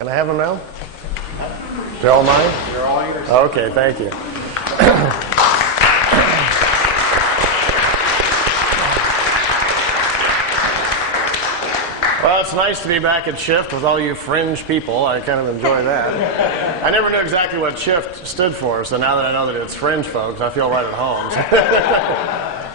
Can I have them now? They're all mine? They're all yours. Okay, thank you. Well, it's nice to be back at Shift with all you fringe people. I kind of enjoy that. I never knew exactly what Shift stood for, so now that I know that it's fringe folks, I feel right at home.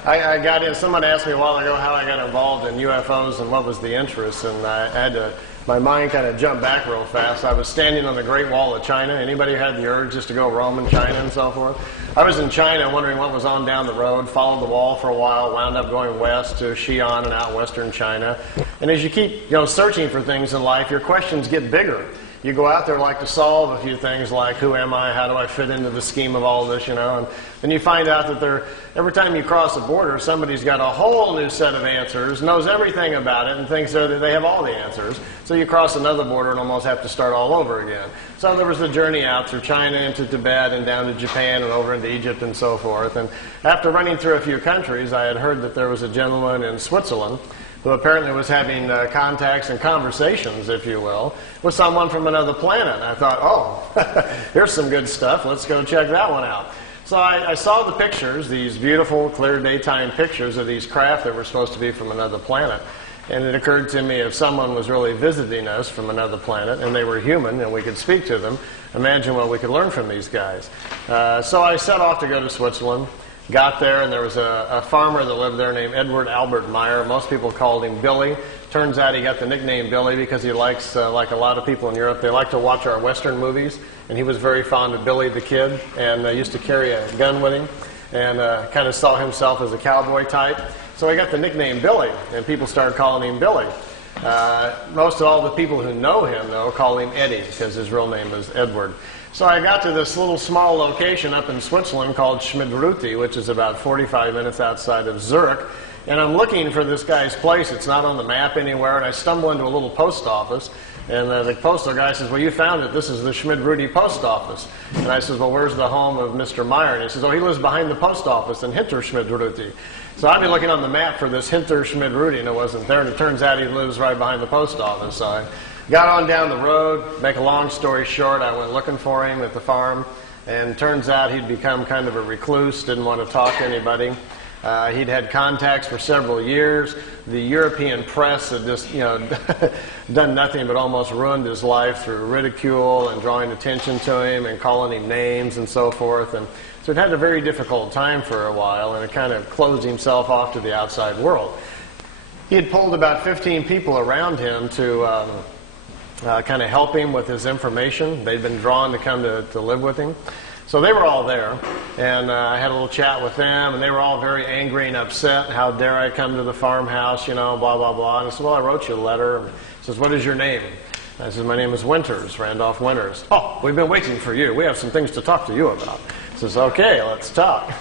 I got in. Someone asked me a while ago how I got involved in UFOs and what was the interest, and I had to. My mind kind of jumped back real fast. I was standing on the Great Wall of China. Anybody had the urge just to go roam in China and so forth? I was in China wondering what was on down the road, followed the wall for a while, wound up going west to Xi'an and out western China. And as you keep searching for things in life, your questions get bigger. You go out there like to solve a few things like, who am I, how do I fit into the scheme of all this, and then you find out that every time you cross a border, somebody's got a whole new set of answers, knows everything about it, and thinks that they have all the answers. So you cross another border and almost have to start all over again. So there was the journey out through China into Tibet and down to Japan and over into Egypt and so forth. And after running through a few countries, I had heard that there was a gentleman in Switzerland who apparently was having contacts and conversations, if you will, with someone from another planet. And I thought, oh, here's some good stuff. Let's go check that one out. So I saw the pictures, these beautiful, clear daytime pictures of these craft that were supposed to be from another planet. And it occurred to me, if someone was really visiting us from another planet and they were human and we could speak to them, imagine what we could learn from these guys. So I set off to go to Switzerland. Got there, and there was a farmer that lived there named Edward Albert Meier. Most people called him Billy. Turns out he got the nickname Billy because he likes, like a lot of people in Europe, they like to watch our Western movies. And he was very fond of Billy the Kid, and used to carry a gun with him, and kind of saw himself as a cowboy type. So he got the nickname Billy, and people started calling him Billy. Most of all the people who know him, though, call him Eddie, because his real name is Edward. So I got to this little small location up in Switzerland called Schmidruti, which is about 45 minutes outside of Zurich. And I'm looking for this guy's place. It's not on the map anywhere. And I stumble into a little post office. And the postal guy says, well, you found it. This is the Schmidruti post office. And I says, well, where's the home of Mr. Meier? And he says, oh, he lives behind the post office in Hinter Schmidruti. So I've been looking on the map for this Hinter Schmidruti, and it wasn't there. And it turns out he lives right behind the post office. So I got on down the road. Make a long story short, I went looking for him at the farm, and turns out he'd become kind of a recluse, didn't want to talk to anybody. He'd had contacts for several years. The European press had just, done nothing but almost ruined his life through ridicule and drawing attention to him and calling him names and so forth. And so he'd had a very difficult time for a while, and it kind of closed himself off to the outside world. He had pulled about 15 people around him to kind of help him with his information. They'd been drawn to come to live with him. So they were all there, and I had a little chat with them, and they were all very angry and upset. How dare I come to the farmhouse, blah, blah, blah. And I said, well, I wrote you a letter. And he says, what is your name? And I said, my name is Winters, Randolph Winters. Oh, we've been waiting for you. We have some things to talk to you about. He says, okay, let's talk.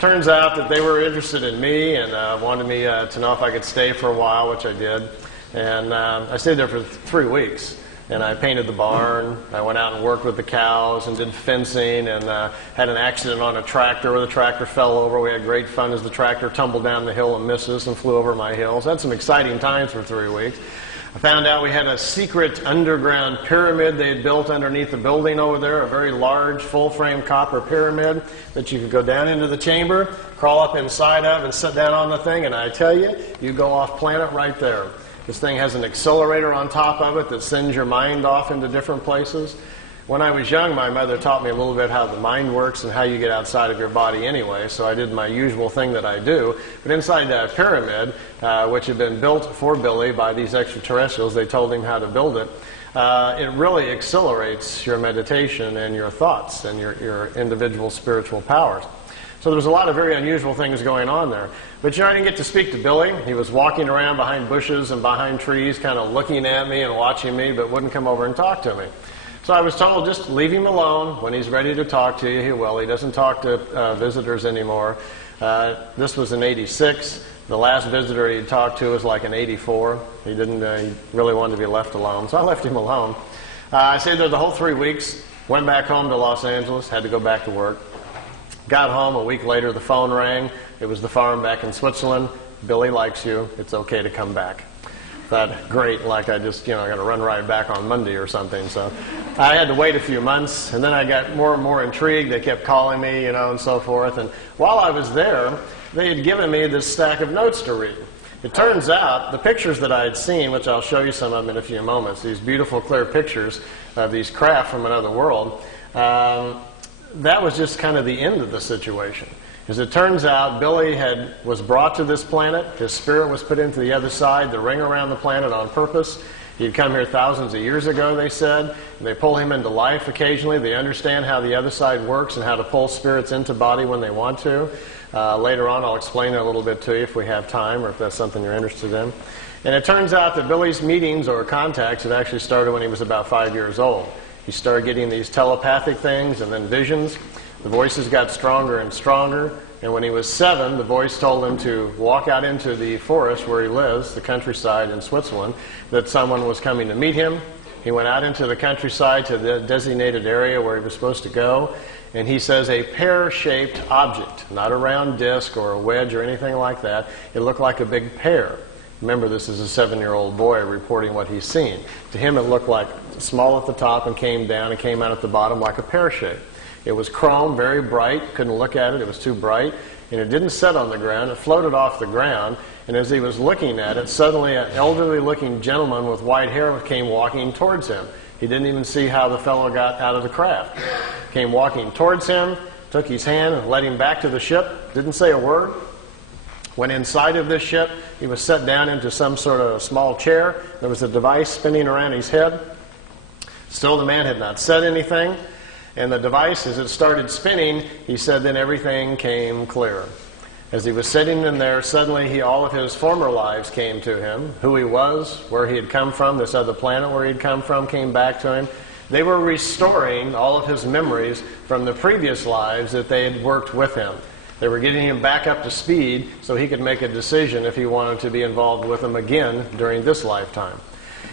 Turns out that they were interested in me and wanted me to know if I could stay for a while, which I did. And I stayed there for 3 weeks. And I painted the barn. I went out and worked with the cows and did fencing, and had an accident on a tractor where the tractor fell over. We had great fun as the tractor tumbled down the hill of Missus and flew over my hills. Had some exciting times for 3 weeks. I found out we had a secret underground pyramid they had built underneath the building over there, a very large full-frame copper pyramid that you could go down into the chamber, crawl up inside of, and sit down on the thing, and I tell you, you go off planet right there. This thing has an accelerator on top of it that sends your mind off into different places. When I was young, my mother taught me a little bit how the mind works and how you get outside of your body anyway, so I did my usual thing that I do. But inside that pyramid, which had been built for Billy by these extraterrestrials, they told him how to build it. It really accelerates your meditation and your thoughts and your individual spiritual powers. So there was a lot of very unusual things going on there. But I didn't get to speak to Billy. He was walking around behind bushes and behind trees, kind of looking at me and watching me, but wouldn't come over and talk to me. So I was told, just leave him alone. When he's ready to talk to you, he will. He doesn't talk to visitors anymore. This was in '86. The last visitor he talked to was like in '84. He really wanted to be left alone, so I left him alone. I stayed there the whole 3 weeks, went back home to Los Angeles, had to go back to work. Got home, a week later the phone rang. It was the farm back in Switzerland. Billy likes you. It's okay to come back. thought, great, like I just, got to run right back on Monday or something. So I had to wait a few months, and then I got more and more intrigued. They kept calling me, and so forth. And while I was there, they had given me this stack of notes to read. It turns out the pictures that I had seen, which I'll show you some of them in a few moments, these beautiful, clear pictures of these craft from another world, that was just kind of the end of the situation. As it turns out, Billy was brought to this planet. His spirit was put into the other side, the ring around the planet on purpose. He'd come here thousands of years ago, they said. They pull him into life occasionally. They understand how the other side works and how to pull spirits into body when they want to. Later on, I'll explain it a little bit to you if we have time or if that's something you're interested in. And it turns out that Billy's meetings or contacts had actually started when he was about 5 years old. He started getting these telepathic things and then visions. The voices got stronger and stronger. And when he was 7, the voice told him to walk out into the forest where he lives, the countryside in Switzerland, that someone was coming to meet him. He went out into the countryside to the designated area where he was supposed to go. And he says a pear-shaped object, not a round disc or a wedge or anything like that. It looked like a big pear. Remember, this is a 7-year-old boy reporting what he's seen. To him, it looked like small at the top and came down and came out at the bottom like a pear shape. It was chrome, very bright. Couldn't look at it. It was too bright. And it didn't set on the ground. It floated off the ground. And as he was looking at it, suddenly an elderly-looking gentleman with white hair came walking towards him. He didn't even see how the fellow got out of the craft. Came walking towards him, took his hand and led him back to the ship. Didn't say a word. Went inside of this ship. He was set down into some sort of small chair. There was a device spinning around his head. Still, the man had not said anything. And the device, as it started spinning, he said, then everything came clear. As he was sitting in there, suddenly all of his former lives came to him. Who he was, where he had come from, this other planet where he had come from, came back to him. They were restoring all of his memories from the previous lives that they had worked with him. They were getting him back up to speed so he could make a decision if he wanted to be involved with them again during this lifetime.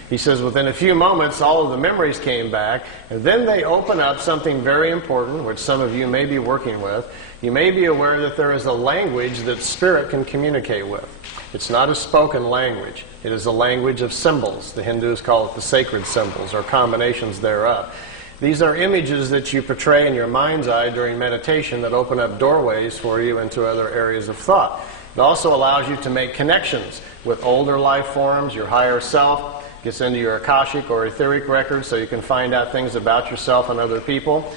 He says within a few moments, all of the memories came back, and then they open up something very important, which some of you may be working with. You may be aware that there is a language that spirit can communicate with. It's not a spoken language. It is a language of symbols. The Hindus call it the sacred symbols, or combinations thereof. These are images that you portray in your mind's eye during meditation that open up doorways for you into other areas of thought. It also allows you to make connections with older life forms, your higher self. Gets into your Akashic or etheric records so you can find out things about yourself and other people.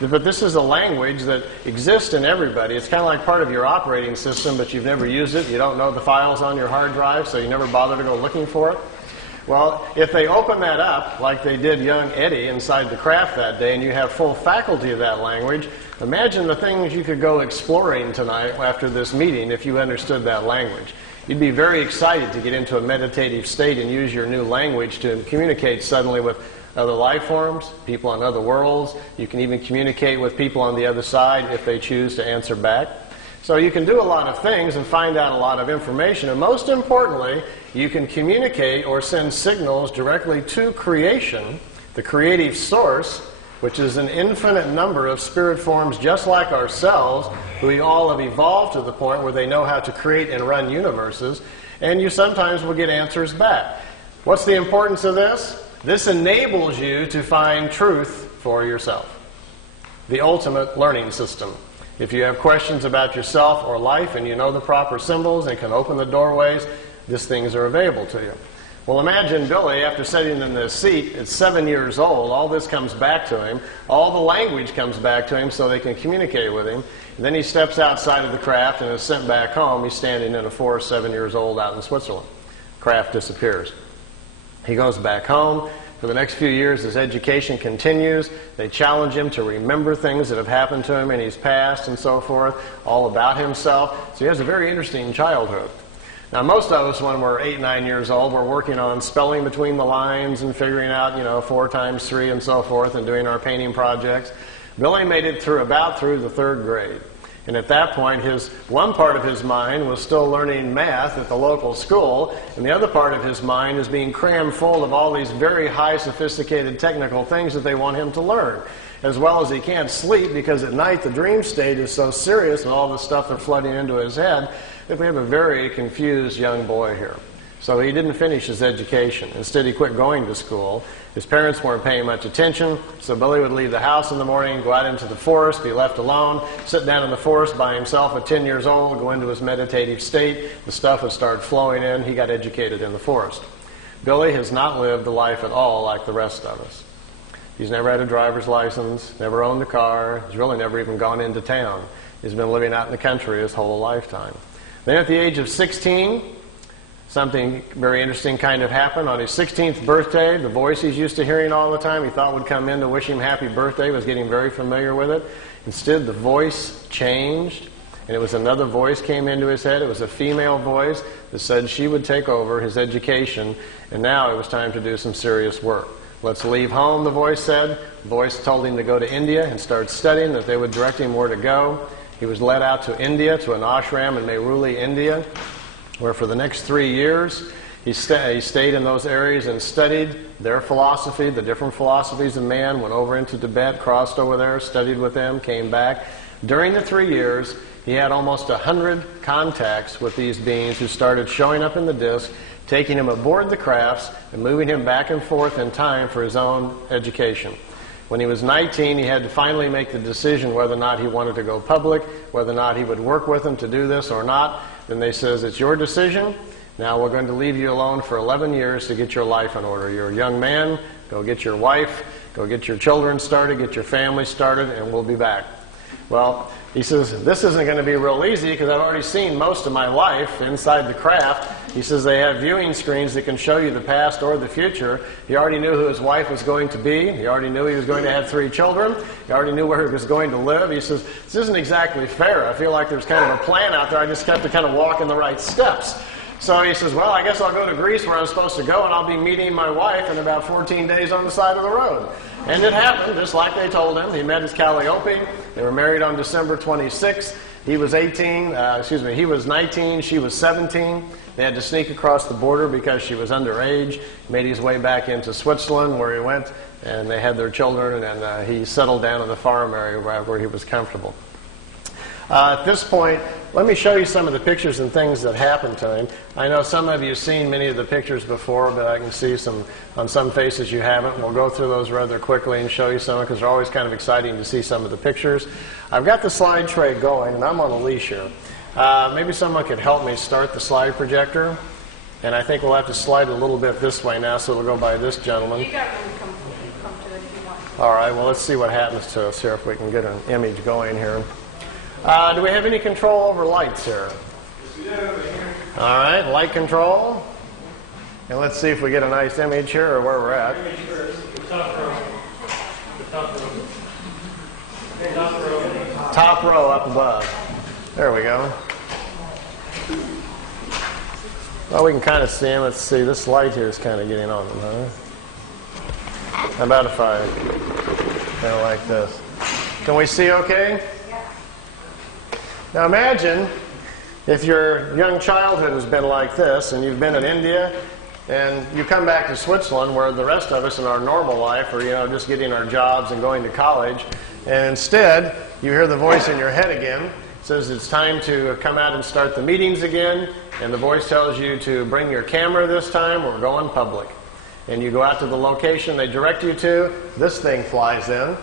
But this is a language that exists in everybody. It's kind of like part of your operating system, but you've never used it. You don't know the files on your hard drive, so you never bother to go looking for it. Well, if they open that up, like they did young Eddie inside the craft that day, and you have full faculty of that language, imagine the things you could go exploring tonight after this meeting if you understood that language. You'd be very excited to get into a meditative state and use your new language to communicate suddenly with other life forms, people on other worlds. You can even communicate with people on the other side if they choose to answer back. So you can do a lot of things and find out a lot of information. And most importantly, you can communicate or send signals directly to creation, the creative source, which is an infinite number of spirit forms just like ourselves, who all have evolved to the point where they know how to create and run universes, and you sometimes will get answers back. What's the importance of this? This enables you to find truth for yourself. The ultimate learning system. If you have questions about yourself or life and you know the proper symbols and can open the doorways, these things are available to you. Well, imagine Billy, after sitting in this seat at 7 years old, all this comes back to him. All the language comes back to him so they can communicate with him. And then he steps outside of the craft and is sent back home. He's standing in a forest, 7 years old, out in Switzerland. Craft disappears. He goes back home. For the next few years, his education continues. They challenge him to remember things that have happened to him in his past and so forth, all about himself. So he has a very interesting childhood. Now, most of us, when we're 8, 9 years old, we're working on spelling between the lines and figuring out, 4 times 3 and so forth, and doing our painting projects. Billy made it through the 3rd grade. And at that point, one part of his mind was still learning math at the local school, and the other part of his mind is being crammed full of all these very high, sophisticated technical things that they want him to learn. As well as he can't sleep because at night the dream state is so serious and all the stuff that's flooding into his head that we have a very confused young boy here. So he didn't finish his education. Instead, he quit going to school. His parents weren't paying much attention, so Billy would leave the house in the morning, go out into the forest, be left alone, sit down in the forest by himself at 10 years old, go into his meditative state. The stuff would start flowing in. He got educated in the forest. Billy has not lived a life at all like the rest of us. He's never had a driver's license, never owned a car. He's really never even gone into town. He's been living out in the country his whole lifetime. Then at the age of 16, something very interesting kind of happened. On his 16th birthday, the voice he's used to hearing all the time, he thought would come in to wish him happy birthday, was getting very familiar with it. Instead, the voice changed, and it was another voice came into his head. It was a female voice that said she would take over his education, and now it was time to do some serious work. Let's leave home, the voice said. The voice told him to go to India and start studying, that they would direct him where to go. He was led out to India, to an ashram in Meier, India, where for the next 3 years he stayed in those areas and studied their philosophy, the different philosophies of man, went over into Tibet, crossed over there, studied with them, came back. During the 3 years, he had almost 100 contacts with these beings who started showing up in the disc, taking him aboard the crafts and moving him back and forth in time for his own education. When he was 19, he had to finally make the decision whether or not he wanted to go public, whether or not he would work with them to do this or not. Then they says, it's your decision. Now we're going to leave you alone for 11 years to get your life in order. You're a young man. Go get your wife. Go get your children started. Get your family started, and we'll be back. Well, he says, this isn't going to be real easy because I've already seen most of my life inside the craft. He says they have viewing screens that can show you the past or the future. He already knew who his wife was going to be. He already knew he was going to have 3 children. He already knew where he was going to live. He says, this isn't exactly fair. I feel like there's kind of a plan out there. I just have to kind of walk in the right steps. So he says, well, I guess I'll go to Greece where I'm supposed to go, and I'll be meeting my wife in about 14 days on the side of the road. And it happened, just like they told him. He met his Calliope. They were married on December 26th. He was 19, she was 17. They had to sneak across the border because she was underage. He made his way back into Switzerland where he went, and they had their children, and he settled down in the farm area where he was comfortable. At this point, let me show you some of the pictures and things that happened to him. I know some of you have seen many of the pictures before, but I can see on some faces you haven't. We'll go through those rather quickly and show you some because they're always kind of exciting to see some of the pictures. I've got the slide tray going, and I'm on a leash here. Maybe someone could help me start the slide projector. And I think we'll have to slide a little bit this way now, so it'll go by this gentleman. You got room to come to it if you want. All right, well, let's see what happens to us here if we can get an image going here. Do we have any control over lights here? All right, light control. And let's see if we get a nice image here or where we're at. Top row up above. There we go. Well, we can kind of see him. Let's see. This light here is kind of getting on him, huh? How about if I kind of like this? Can we see okay? Now imagine if your young childhood has been like this and you've been in India and you come back to Switzerland where the rest of us in our normal life are, just getting our jobs and going to college, and instead you hear the voice in your head again. It says it's time to come out and start the meetings again, and the voice tells you to bring your camera this time, we're going public. And you go out to the location they direct you to, this thing flies in,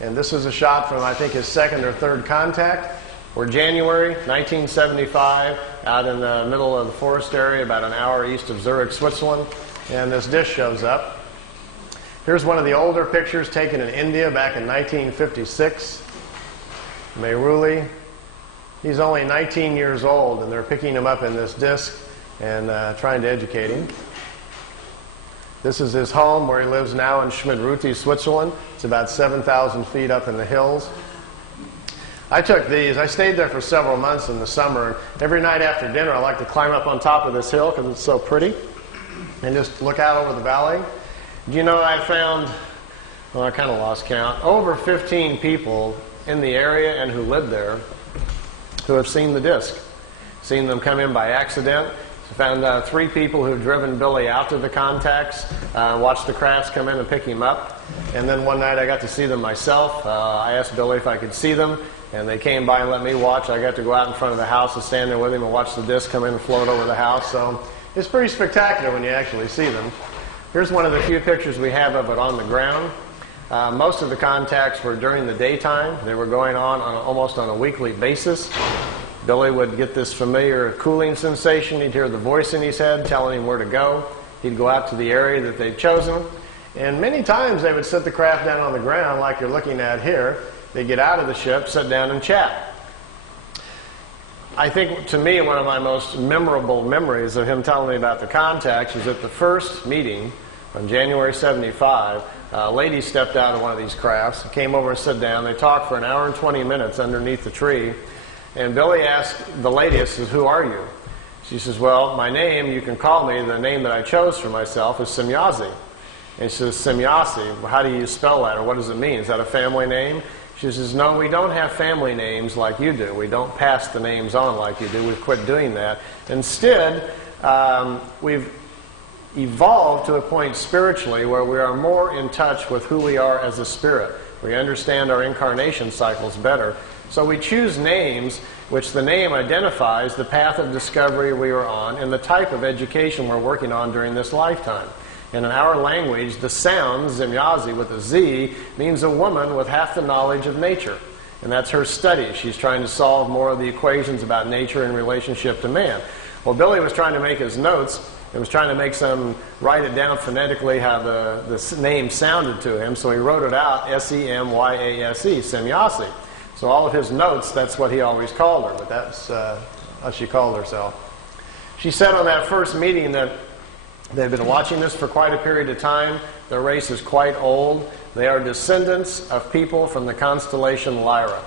and this is a shot from I think his 2nd or 3rd contact. We're January 1975, out in the middle of the forest area, about an hour east of Zurich, Switzerland, and this dish shows up. Here's one of the older pictures taken in India back in 1956. Meier. He's only 19 years old, and they're picking him up in this disc and trying to educate him. This is his home where he lives now in Schmidruti, Switzerland. It's about 7,000 feet up in the hills. I took these. I stayed there for several months in the summer, and every night after dinner I like to climb up on top of this hill because it's so pretty and just look out over the valley. Do you know I found, well, I kind of lost count, over 15 people in the area and who live there who have seen the disc, seen them come in by accident. I found 3 people who've driven Billy out to the contacts, watched the crafts come in and pick him up, and then one night I got to see them myself. I asked Billy if I could see them, and they came by and let me watch. I got to go out in front of the house and stand there with him and watch the disc come in and float over the house. So It's pretty spectacular when you actually see them. Here's one of the few pictures we have of it on the ground. Most of the contacts were during the daytime. They were going on almost on a weekly basis. Billy would get this familiar cooling sensation. He'd hear the voice in his head telling him where to go. He'd go out to the area that they'd chosen. And many times they would set the craft down on the ground like you're looking at here. They'd get out of the ship, sit down and chat. I think, to me, one of my most memorable memories of him telling me about the contacts was at the first meeting on January 75. A lady stepped out of one of these crafts, came over and sat down. They talked for an hour and 20 minutes underneath the tree. And Billy asked the lady, he says, "Who are you?" She says, "Well, my name, you can call me, the name that I chose for myself is Semyazi." And she says, "Semyazi, how do you spell that, or what does it mean? Is that a family name?" She says, "No, we don't have family names like you do. We don't pass the names on like you do. We've quit doing that. Instead, we've evolved to a point spiritually where we are more in touch with who we are as a spirit. We understand our incarnation cycles better. So we choose names which the name identifies the path of discovery we are on and the type of education we're working on during this lifetime. And in our language, the sound, Semyazi with a Z, means a woman with half the knowledge of nature. And that's her study. She's trying to solve more of the equations about nature in relationship to man. Well, Billy was trying to make his notes. He was trying to make some, write it down phonetically how the name sounded to him. So he wrote it out, S-E-M-Y-A-S-E, Semyazi. So all of his notes, that's what he always called her. But that's how she called herself. She said on that first meeting that they've been watching this for quite a period of time. Their race is quite old. They are descendants of people from the constellation Lyra.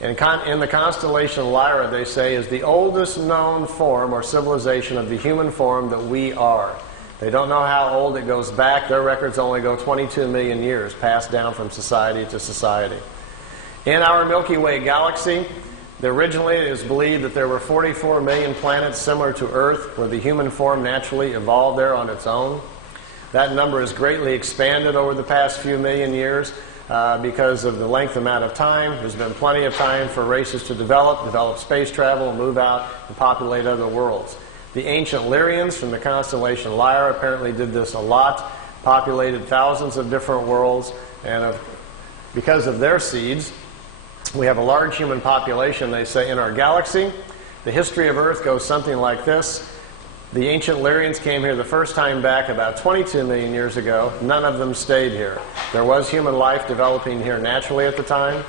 And in the constellation Lyra, they say, is the oldest known form or civilization of the human form that we are. They don't know how old it goes back. Their records only go 22 million years, passed down from society to society. In our Milky Way galaxy, originally it is believed that there were 44 million planets similar to Earth, where the human form naturally evolved there on its own. That number has greatly expanded over the past few million years because of the length amount of time. There's been plenty of time for races to develop space travel, move out, and populate other worlds. The ancient Lyrians from the constellation Lyra apparently did this a lot, populated thousands of different worlds, and because of their seeds, we have a large human population, they say, in our galaxy. The history of Earth goes something like this. The ancient Lyrians came here the first time back about 22 million years ago. None of them stayed here. There was human life developing here naturally at the time.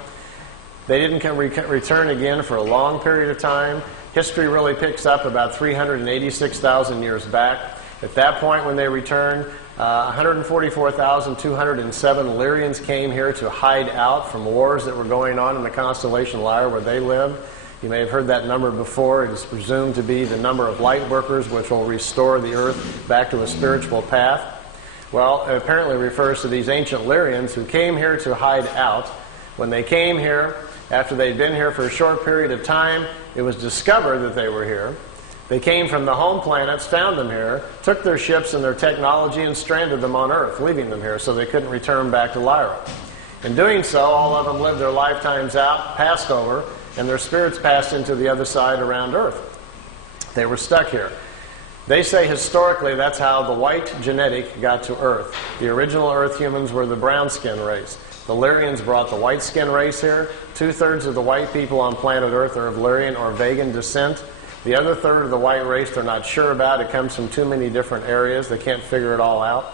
They didn't return again for a long period of time. History really picks up about 386,000 years back. At that point when they returned, 144,207 Lyrians came here to hide out from wars that were going on in the constellation Lyra where they lived. You may have heard that number before. It is presumed to be the number of light workers which will restore the Earth back to a spiritual path. Well, it apparently refers to these ancient Lyrians who came here to hide out. When they came here, after they'd been here for a short period of time, it was discovered that they were here. They came from the home planets, found them here, took their ships and their technology and stranded them on Earth, leaving them here so they couldn't return back to Lyra. In doing so, all of them lived their lifetimes out, passed over, and their spirits passed into the other side around Earth. They were stuck here. They say historically that's how the white genetic got to Earth. The original Earth humans were the brown skin race. The Lyrians brought the white skin race here. 2/3 of the white people on planet Earth are of Lyrian or Vegan descent. The other third of the white race they're not sure about. It comes from too many different areas. They can't figure it all out.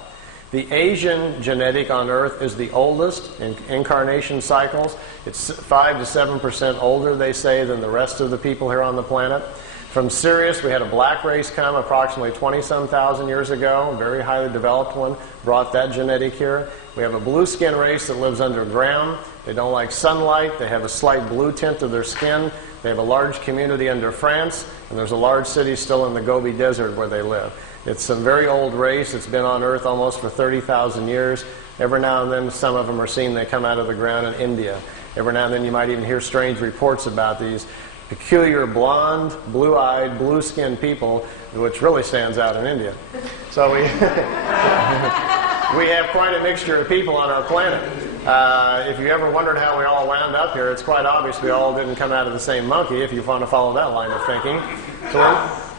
The Asian genetic on Earth is the oldest in incarnation cycles. It's 5 to 7% older, they say, than the rest of the people here on the planet. From Sirius, we had a black race come approximately 20-some thousand years ago, a very highly developed one, brought that genetic here. We have a blue skin race that lives underground. They don't like sunlight. They have a slight blue tint to their skin. They have a large community under France, and there's a large city still in the Gobi Desert where they live. It's a very old race. It's been on Earth almost for 30,000 years. Every now and then, some of them are seen. They come out of the ground in India. Every now and then, you might even hear strange reports about these peculiar blonde, blue-eyed, blue-skinned people, which really stands out in India. So we have quite a mixture of people on our planet. If you ever wondered how we all wound up here, it's quite obvious we all didn't come out of the same monkey, if you want to follow that line of thinking. So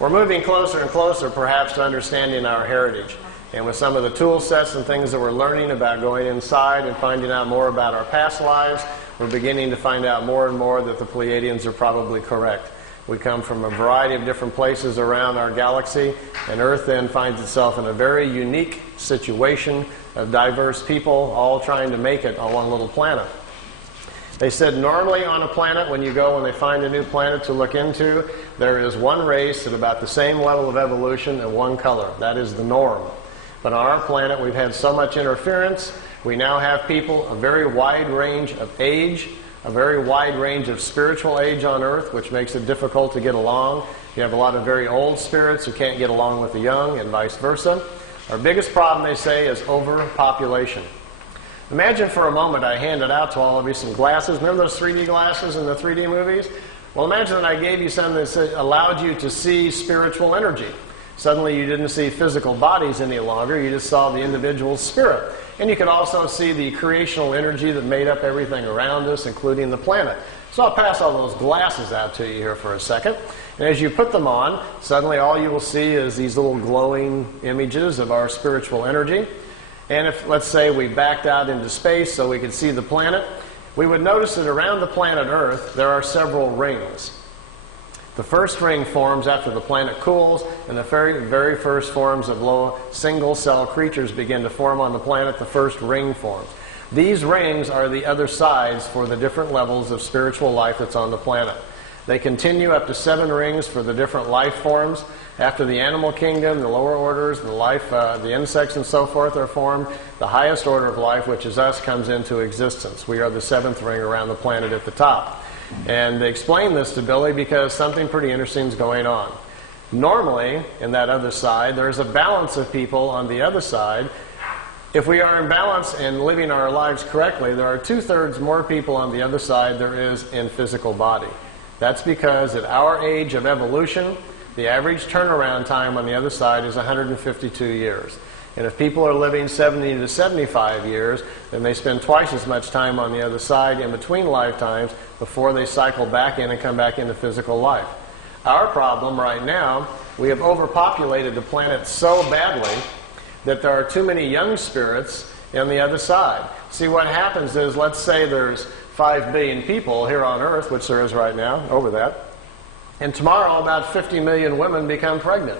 we're moving closer and closer perhaps to understanding our heritage. And with some of the tool sets and things that we're learning about going inside and finding out more about our past lives, we're beginning to find out more and more that the Pleiadians are probably correct. We come from a variety of different places around our galaxy, and Earth then finds itself in a very unique situation of diverse people all trying to make it on one little planet. They said normally on a planet, when they find a new planet to look into, there is one race at about the same level of evolution and one color. That is the norm. But on our planet, we've had so much interference. We now have people a very wide range of age, a very wide range of spiritual age on Earth, which makes it difficult to get along. You have a lot of very old spirits who can't get along with the young, and vice versa. Our biggest problem, they say, is overpopulation. Imagine for a moment I handed out to all of you some glasses. Remember those 3D glasses in the 3D movies? Well, imagine that I gave you some that allowed you to see spiritual energy. Suddenly you didn't see physical bodies any longer. You just saw the individual spirit. And you could also see the creational energy that made up everything around us, including the planet. So I'll pass all those glasses out to you here for a second. And as you put them on, suddenly all you will see is these little glowing images of our spiritual energy. And if, let's say, we backed out into space so we could see the planet, we would notice that around the planet Earth there are several rings. The first ring forms after the planet cools, and the very first forms of low single-cell creatures begin to form on the planet. The first ring forms. These rings are the other sides for the different levels of spiritual life that's on the planet. They continue up to 7 rings for the different life forms. After the animal kingdom, the lower orders, the insects and so forth are formed, the highest order of life, which is us, comes into existence. We are the 7th ring around the planet at the top. And they explain this to Billy because something pretty interesting is going on. Normally, in that other side, there's a balance of people on the other side. If we are in balance and living our lives correctly, there are 2/3 more people on the other side there is in physical body. That's because at our age of evolution, the average turnaround time on the other side is 152 years. And if people are living 70 to 75 years, then they spend twice as much time on the other side in between lifetimes before they cycle back in and come back into physical life. Our problem right now, we have overpopulated the planet so badly that there are too many young spirits on the other side. See, what happens is, let's say there's 5 billion people here on Earth, which there is right now, over that, and tomorrow about 50 million women become pregnant.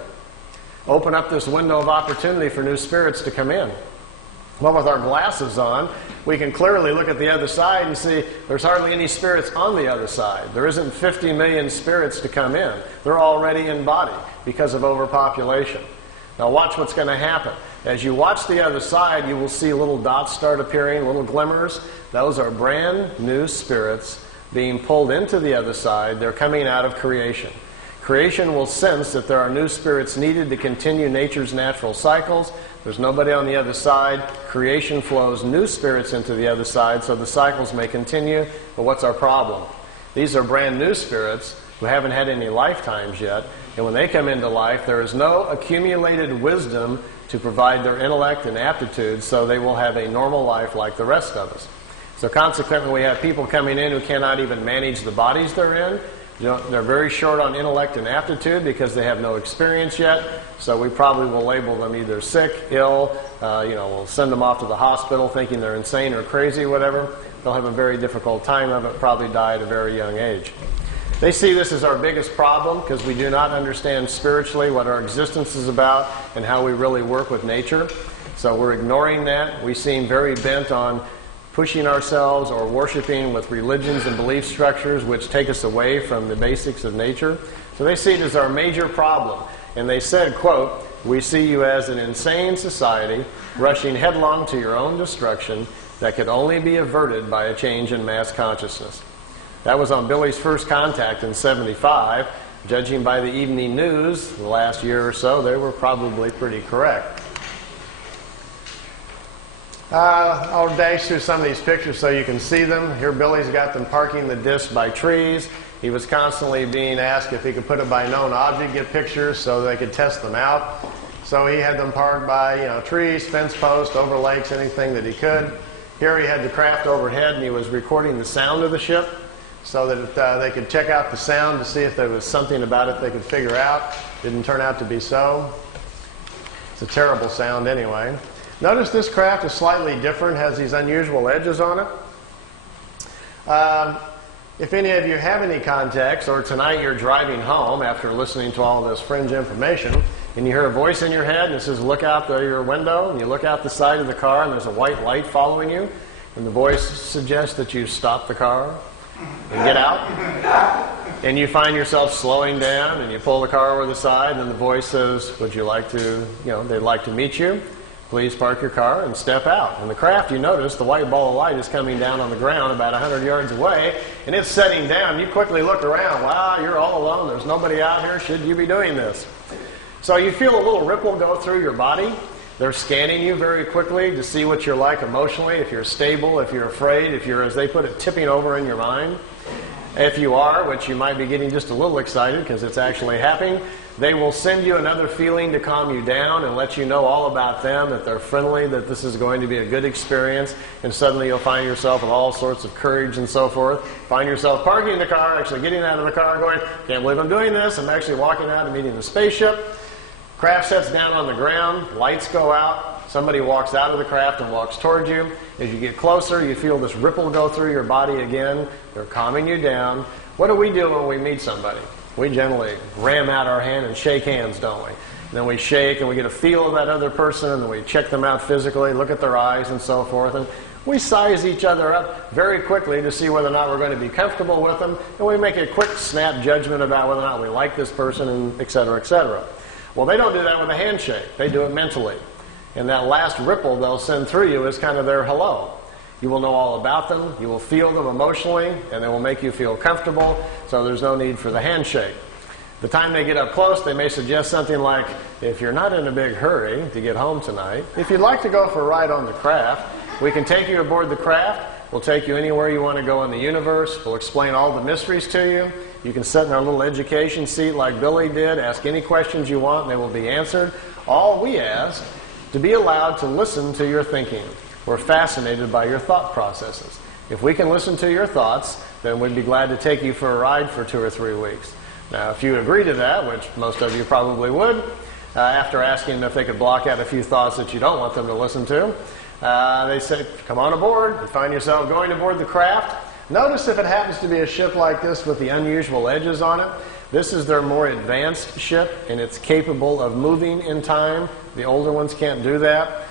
Open up this window of opportunity for new spirits to come in. Well, with our glasses on, we can clearly look at the other side and see there's hardly any spirits on the other side. There isn't 50 million spirits to come in. They're already in body because of overpopulation. Now watch what's going to happen. As you watch the other side, you will see little dots start appearing, little glimmers. Those are brand new spirits being pulled into the other side. They're coming out of creation. Creation will sense that there are new spirits needed to continue nature's natural cycles. There's nobody on the other side. Creation flows new spirits into the other side so the cycles may continue. But what's our problem? These are brand new spirits who haven't had any lifetimes yet. And when they come into life, there is no accumulated wisdom to provide their intellect and aptitude, so they will have a normal life like the rest of us. So consequently, we have people coming in who cannot even manage the bodies they're in. They're very short on intellect and aptitude because they have no experience yet. So we probably will label them either sick, ill, we'll send them off to the hospital thinking they're insane or crazy, whatever. They'll have a very difficult time of it, probably die at a very young age. They see this as our biggest problem because we do not understand spiritually what our existence is about and how we really work with nature. So we're ignoring that. We seem very bent on pushing ourselves or worshiping with religions and belief structures which take us away from the basics of nature. So they see it as our major problem. And they said, quote, "We see you as an insane society rushing headlong to your own destruction that could only be averted by a change in mass consciousness." That was on Billy's first contact in '75. Judging by the evening news the last year or so, they were probably pretty correct. I'll dash through some of these pictures so you can see them. Here Billy's got them parking the disc by trees. He was constantly being asked if he could put it by known object, get pictures so they could test them out. So he had them parked by trees, fence posts, over lakes, anything that he could. Here he had the craft overhead and he was recording the sound of the ship so that they could check out the sound to see if there was something about it they could figure out. Didn't turn out to be so. It's a terrible sound anyway. Notice this craft is slightly different, has these unusual edges on it. If any of you have any context, or tonight you're driving home after listening to all this fringe information, and you hear a voice in your head and it says, look out your window, and you look out the side of the car and there's a white light following you, and the voice suggests that you stop the car and get out, and you find yourself slowing down and you pull the car over the side, and the voice says, would you like to, they'd like to meet you. Please park your car and step out. In the craft, you notice the white ball of light is coming down on the ground about 100 yards away, and it's setting down. You quickly look around. Wow, you're all alone. There's nobody out here. Should you be doing this? So you feel a little ripple go through your body. They're scanning you very quickly to see what you're like emotionally, if you're stable, if you're afraid, if you're, as they put it, tipping over in your mind. If you are, which you might be getting just a little excited because it's actually happening, they will send you another feeling to calm you down and let you know all about them, that they're friendly, that this is going to be a good experience, and suddenly you'll find yourself with all sorts of courage and so forth. Find yourself parking the car, actually getting out of the car going, can't believe I'm doing this, I'm actually walking out and meeting the spaceship. Craft sets down on the ground, lights go out, somebody walks out of the craft and walks towards you. As you get closer, you feel this ripple go through your body again. They're calming you down. What do we do when we meet somebody? We generally ram out our hand and shake hands, don't we? And then we shake and we get a feel of that other person, and then we check them out physically, look at their eyes and so forth. And we size each other up very quickly to see whether or not we're going to be comfortable with them. And we make a quick snap judgment about whether or not we like this person, and et cetera, et cetera. Well, they don't do that with a handshake. They do it mentally. And that last ripple they'll send through you is kind of their hello. You will know all about them, you will feel them emotionally, and they will make you feel comfortable, so there's no need for the handshake. The time they get up close, they may suggest something like, if you're not in a big hurry to get home tonight, if you'd like to go for a ride on the craft, we can take you aboard the craft, we'll take you anywhere you want to go in the universe, we'll explain all the mysteries to you, you can sit in our little education seat like Billy did, ask any questions you want, and they will be answered. All we ask, to be allowed to listen to your thinking. We're fascinated by your thought processes. If we can listen to your thoughts, then we'd be glad to take you for a ride for 2 or 3 weeks. Now, if you agree to that, which most of you probably would, after asking them if they could block out a few thoughts that you don't want them to listen to, they say, come on aboard. You find yourself going aboard the craft. Notice if it happens to be a ship like this with the unusual edges on it, this is their more advanced ship, and it's capable of moving in time. The older ones can't do that.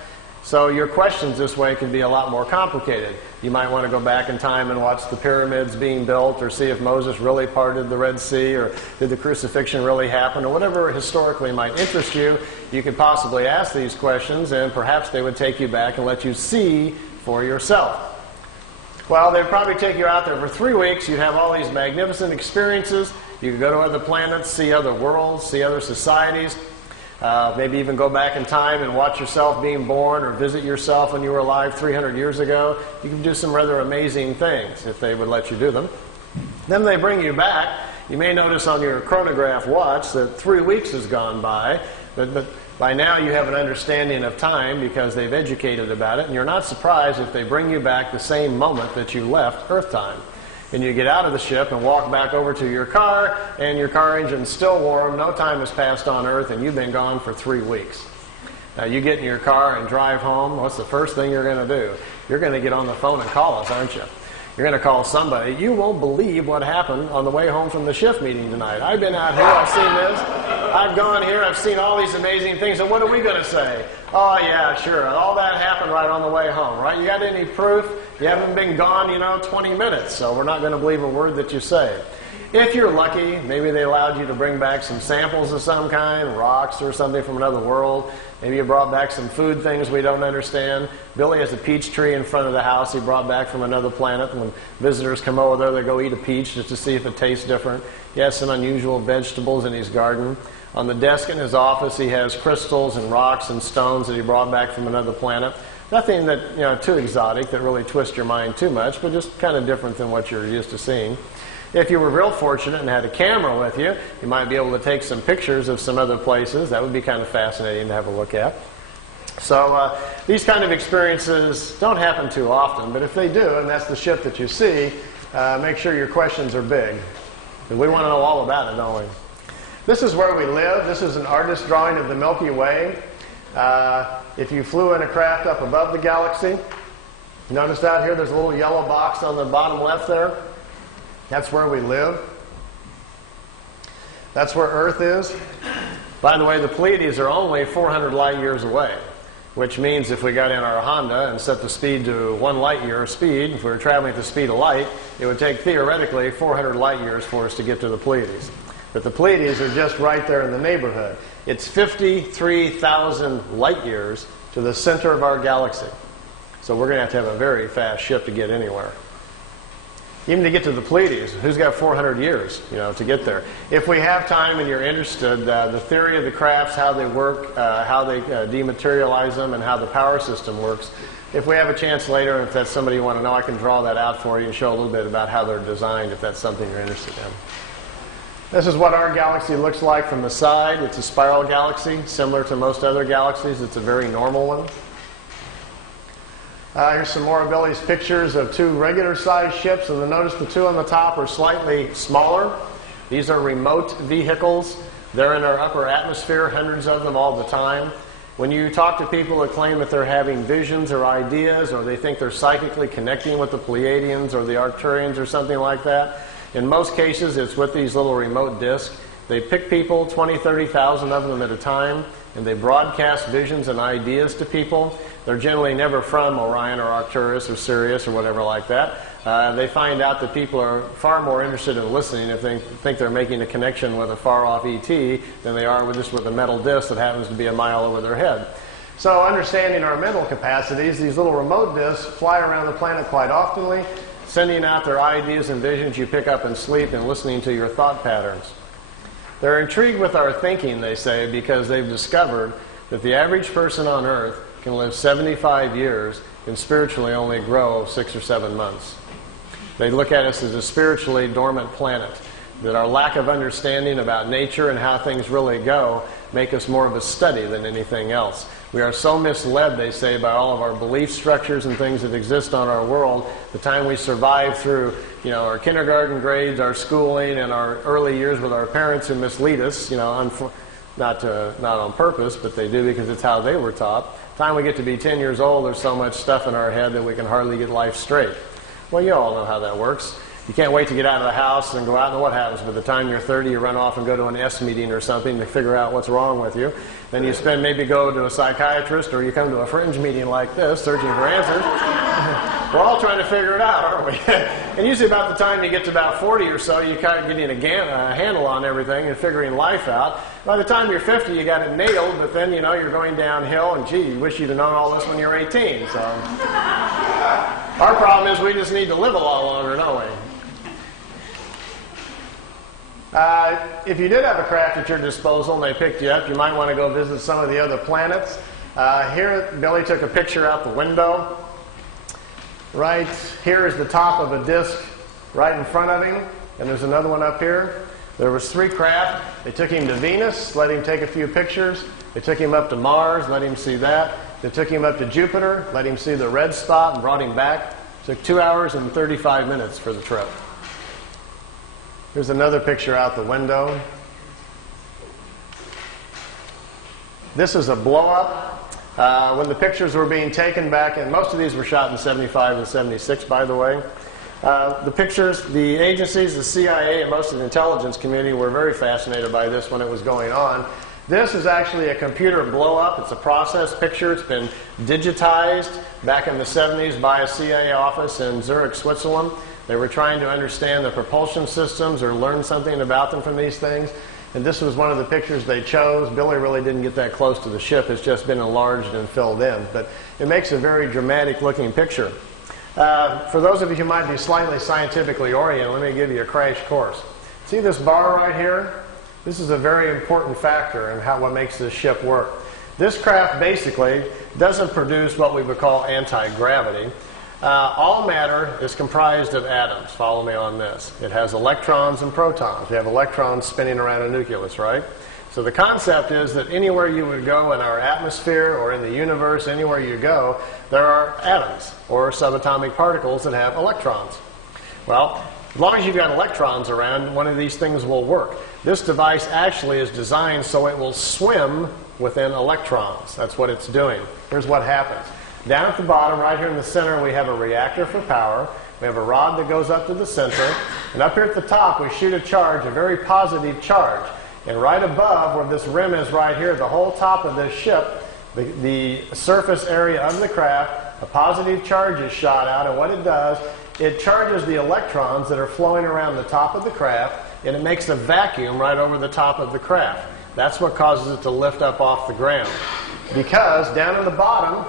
So your questions this way can be a lot more complicated. You might want to go back in time and watch the pyramids being built, or see if Moses really parted the Red Sea, or did the crucifixion really happen, or whatever historically might interest you. You could possibly ask these questions, and perhaps they would take you back and let you see for yourself. Well, they'd probably take you out there for 3 weeks. You'd have all these magnificent experiences. You could go to other planets, see other worlds, see other societies. Maybe even go back in time and watch yourself being born, or visit yourself when you were alive 300 years ago. You can do some rather amazing things if they would let you do them. Then they bring you back. You may notice on your chronograph watch that 3 weeks has gone by, but by now you have an understanding of time because they've educated about it, and you're not surprised if they bring you back the same moment that you left Earth time. And you get out of the ship and walk back over to your car, and your car engine's still warm, no time has passed on Earth, and you've been gone for 3 weeks. Now you get in your car and drive home, what's the first thing you're going to do? You're going to get on the phone and call us, aren't you? You're going to call somebody. You won't believe what happened on the way home from the shift meeting tonight. I've been out here, I've seen this, I've gone here, I've seen all these amazing things, and what are we going to say? Oh yeah, sure, all that happened right on the way home, right? You got any proof? You haven't been gone, 20 minutes, so we're not going to believe a word that you say. If you're lucky, maybe they allowed you to bring back some samples of some kind, rocks or something from another world. Maybe you brought back some food things we don't understand. Billy has a peach tree in front of the house he brought back from another planet. When visitors come over there, they go eat a peach just to see if it tastes different. He has some unusual vegetables in his garden. On the desk in his office, he has crystals and rocks and stones that he brought back from another planet. Nothing that, too exotic that really twists your mind too much, but just kind of different than what you're used to seeing. If you were real fortunate and had a camera with you, you might be able to take some pictures of some other places. That would be kind of fascinating to have a look at. So these kind of experiences don't happen too often, but if they do, and that's the ship that you see, make sure your questions are big. Because we want to know all about it, don't we? This is where we live. This is an artist's drawing of the Milky Way. If you flew in a craft up above the galaxy, notice out here there's a little yellow box on the bottom left there. That's where we live. That's where Earth is. By the way, the Pleiades are only 400 light years away, which means if we got in our Honda and set the speed to 1 light year speed, if we were traveling at the speed of light, it would take theoretically 400 light years for us to get to the Pleiades. But the Pleiades are just right there in the neighborhood. It's 53,000 light years to the center of our galaxy. So we're going to have a very fast ship to get anywhere. Even to get to the Pleiades, who's got 400 years, to get there? If we have time and you're interested, the theory of the crafts, how they work, how they dematerialize them, and how the power system works. If we have a chance later, if that's somebody you want to know, I can draw that out for you and show a little bit about how they're designed, if that's something you're interested in. This is what our galaxy looks like from the side. It's a spiral galaxy, similar to most other galaxies. It's a very normal one. Here's some more of Billy's pictures of 2 regular-sized ships, and notice the 2 on the top are slightly smaller. These are remote vehicles. They're in our upper atmosphere, hundreds of them all the time. When you talk to people that claim that they're having visions or ideas, or they think they're psychically connecting with the Pleiadians or the Arcturians or something like that, in most cases it's with these little remote discs. They pick people, 20, 30,000 of them at a time, and they broadcast visions and ideas to people. They're generally never from Orion or Arcturus or Sirius or whatever like that. They find out that people are far more interested in listening if they think they're making a connection with a far-off ET than they are with a metal disc that happens to be a mile over their head. So understanding our mental capacities, these little remote discs fly around the planet quite oftenly, sending out their ideas and visions you pick up in sleep and listening to your thought patterns. They're intrigued with our thinking, they say, because they've discovered that the average person on Earth can live 75 years and spiritually only grow 6 or 7 months. They look at us as a spiritually dormant planet, that our lack of understanding about nature and how things really go make us more of a study than anything else. We are so misled, they say, by all of our belief structures and things that exist on our world. The time we survive through, our kindergarten grades, our schooling, and our early years with our parents who mislead us, not on purpose, but they do because it's how they were taught. The time we get to be 10 years old, there's so much stuff in our head that we can hardly get life straight. Well, you all know how that works. You can't wait to get out of the house and go out, and what happens? By the time you're 30, you run off and go to an S meeting or something to figure out what's wrong with you. Then you maybe go to a psychiatrist, or you come to a fringe meeting like this, searching for answers. We're all trying to figure it out, aren't we? And usually about the time you get to about 40 or so, you kind of getting a handle on everything and figuring life out. By the time you're 50, you got it nailed, but then, you're going downhill, and gee, you wish you'd have known all this when you were 18. So our problem is we just need to live a lot longer, don't we? If you did have a craft at your disposal and they picked you up, you might want to go visit some of the other planets. Here, Billy took a picture out the window. Right here is the top of a disc right in front of him, and there's another one up here. There was 3 craft. They took him to Venus, let him take a few pictures. They took him up to Mars, let him see that. They took him up to Jupiter, let him see the red spot, and brought him back. It took 2 hours and 35 minutes for the trip. Here's another picture out the window. This is a blow-up. When the pictures were being taken back, and most of these were shot in 75 and 76, by the way. The pictures, the agencies, the CIA, and most of the intelligence community were very fascinated by this when it was going on. This is actually a computer blow-up. It's a process picture. It's been digitized back in the 70s by a CIA office in Zurich, Switzerland. They were trying to understand the propulsion systems or learn something about them from these things. And this was one of the pictures they chose. Billy really didn't get that close to the ship. It's just been enlarged and filled in. But it makes a very dramatic looking picture. For those of you who might be slightly scientifically oriented, let me give you a crash course. See this bar right here? This is a very important factor in what makes this ship work. This craft basically doesn't produce what we would call anti-gravity. All matter is comprised of atoms. Follow me on this. It has electrons and protons. We have electrons spinning around a nucleus, right? So the concept is that anywhere you would go in our atmosphere or in the universe, anywhere you go, there are atoms or subatomic particles that have electrons. Well, As long as you've got electrons around, one of these things will work. This device actually is designed so it will swim within electrons. That's what it's doing. Here's what happens. Down at the bottom, right here in the center, we have a reactor for power. We have a rod that goes up to the center. And up here at the top, we shoot a charge, a very positive charge. And right above, where this rim is right here, the whole top of this ship, the surface area of the craft, a positive charge is shot out. And what it does, it charges the electrons that are flowing around the top of the craft, and it makes a vacuum right over the top of the craft. That's what causes it to lift up off the ground. Because down in the bottom,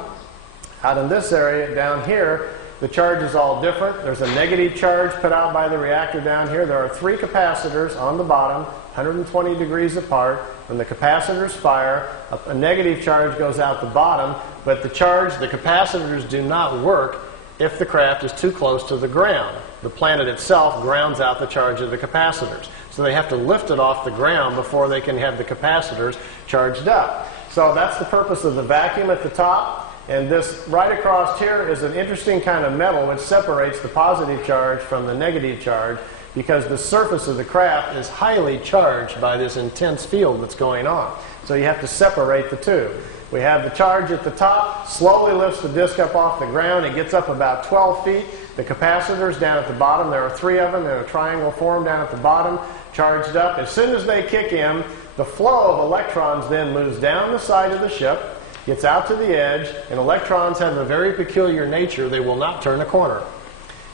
out in this area down here, the charge is all different. There's a negative charge put out by the reactor down here. There are 3 capacitors on the bottom, 120 degrees apart. When the capacitors fire, a negative charge goes out the bottom, but the capacitors do not work if the craft is too close to the ground. The planet itself grounds out the charge of the capacitors. So they have to lift it off the ground before they can have the capacitors charged up. So that's the purpose of the vacuum at the top. And this right across here is an interesting kind of metal which separates the positive charge from the negative charge, because the surface of the craft is highly charged by this intense field that's going on. So you have to separate the two. We have the charge at the top, slowly lifts the disc up off the ground. It gets up about 12 feet. The capacitors down at the bottom, there are 3 of them in a triangle form down at the bottom, charged up. As soon as they kick in, the flow of electrons then moves down the side of the ship, gets out to the edge, and electrons have a very peculiar nature. They will not turn a corner.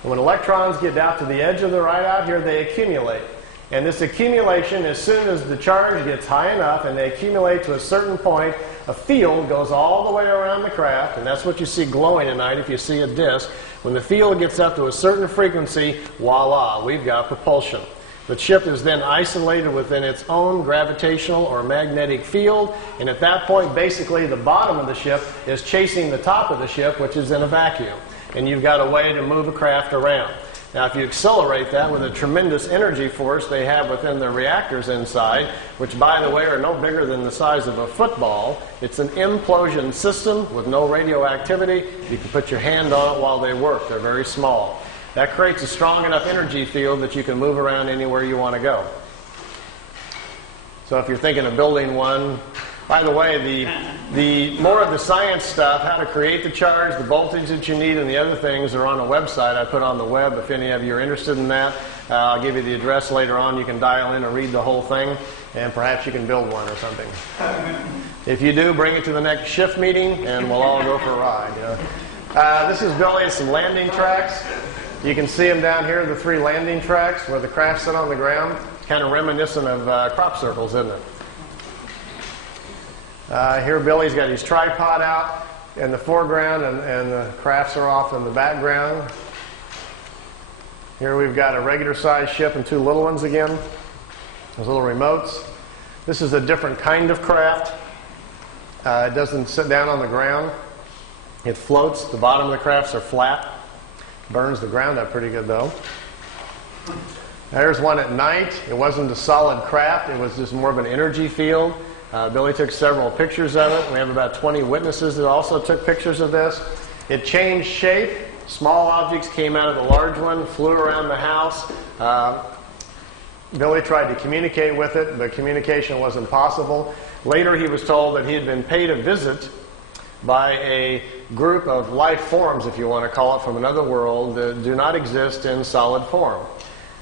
And when electrons get out to the edge of the right out here, they accumulate. And this accumulation, as soon as the charge gets high enough and they accumulate to a certain point, a field goes all the way around the craft, and that's what you see glowing at night if you see a disk. When the field gets up to a certain frequency, voila, we've got propulsion. The ship is then isolated within its own gravitational or magnetic field, and at that point, basically, the bottom of the ship is chasing the top of the ship, which is in a vacuum. And you've got a way to move a craft around. Now, if you accelerate that with a tremendous energy force they have within the reactors inside, which, by the way, are no bigger than the size of a football, it's an implosion system with no radioactivity. You can put your hand on it while they work. They're very small. That creates a strong enough energy field that you can move around anywhere you want to go. So if you're thinking of building one, by the way, the more of the science stuff, how to create the charge, the voltage that you need, and the other things are on a website I put on the web. If any of you are interested in that, I'll give you the address later on. You can dial in and read the whole thing, and perhaps you can build one or something. If you do, bring it to the next shift meeting, and we'll all go for a ride. You know. This is building some landing tracks. You can see them down here, the 3 landing tracks where the craft sit on the ground. Kind of reminiscent of crop circles, isn't it? Here Billy's got his tripod out in the foreground, and the crafts are off in the background. Here we've got a regular sized ship and 2 little ones again. Those little remotes. This is a different kind of craft. It doesn't sit down on the ground. It floats. The bottom of the crafts are flat. Burns the ground up pretty good though. There's one at night. It wasn't a solid craft. It was just more of an energy field. Billy took several pictures of it. We have about 20 witnesses that also took pictures of this. It changed shape. Small objects came out of the large one, flew around the house. Billy tried to communicate with it, but communication wasn't possible. Later he was told that he had been paid a visit by a group of life forms, if you want to call it, from another world that do not exist in solid form.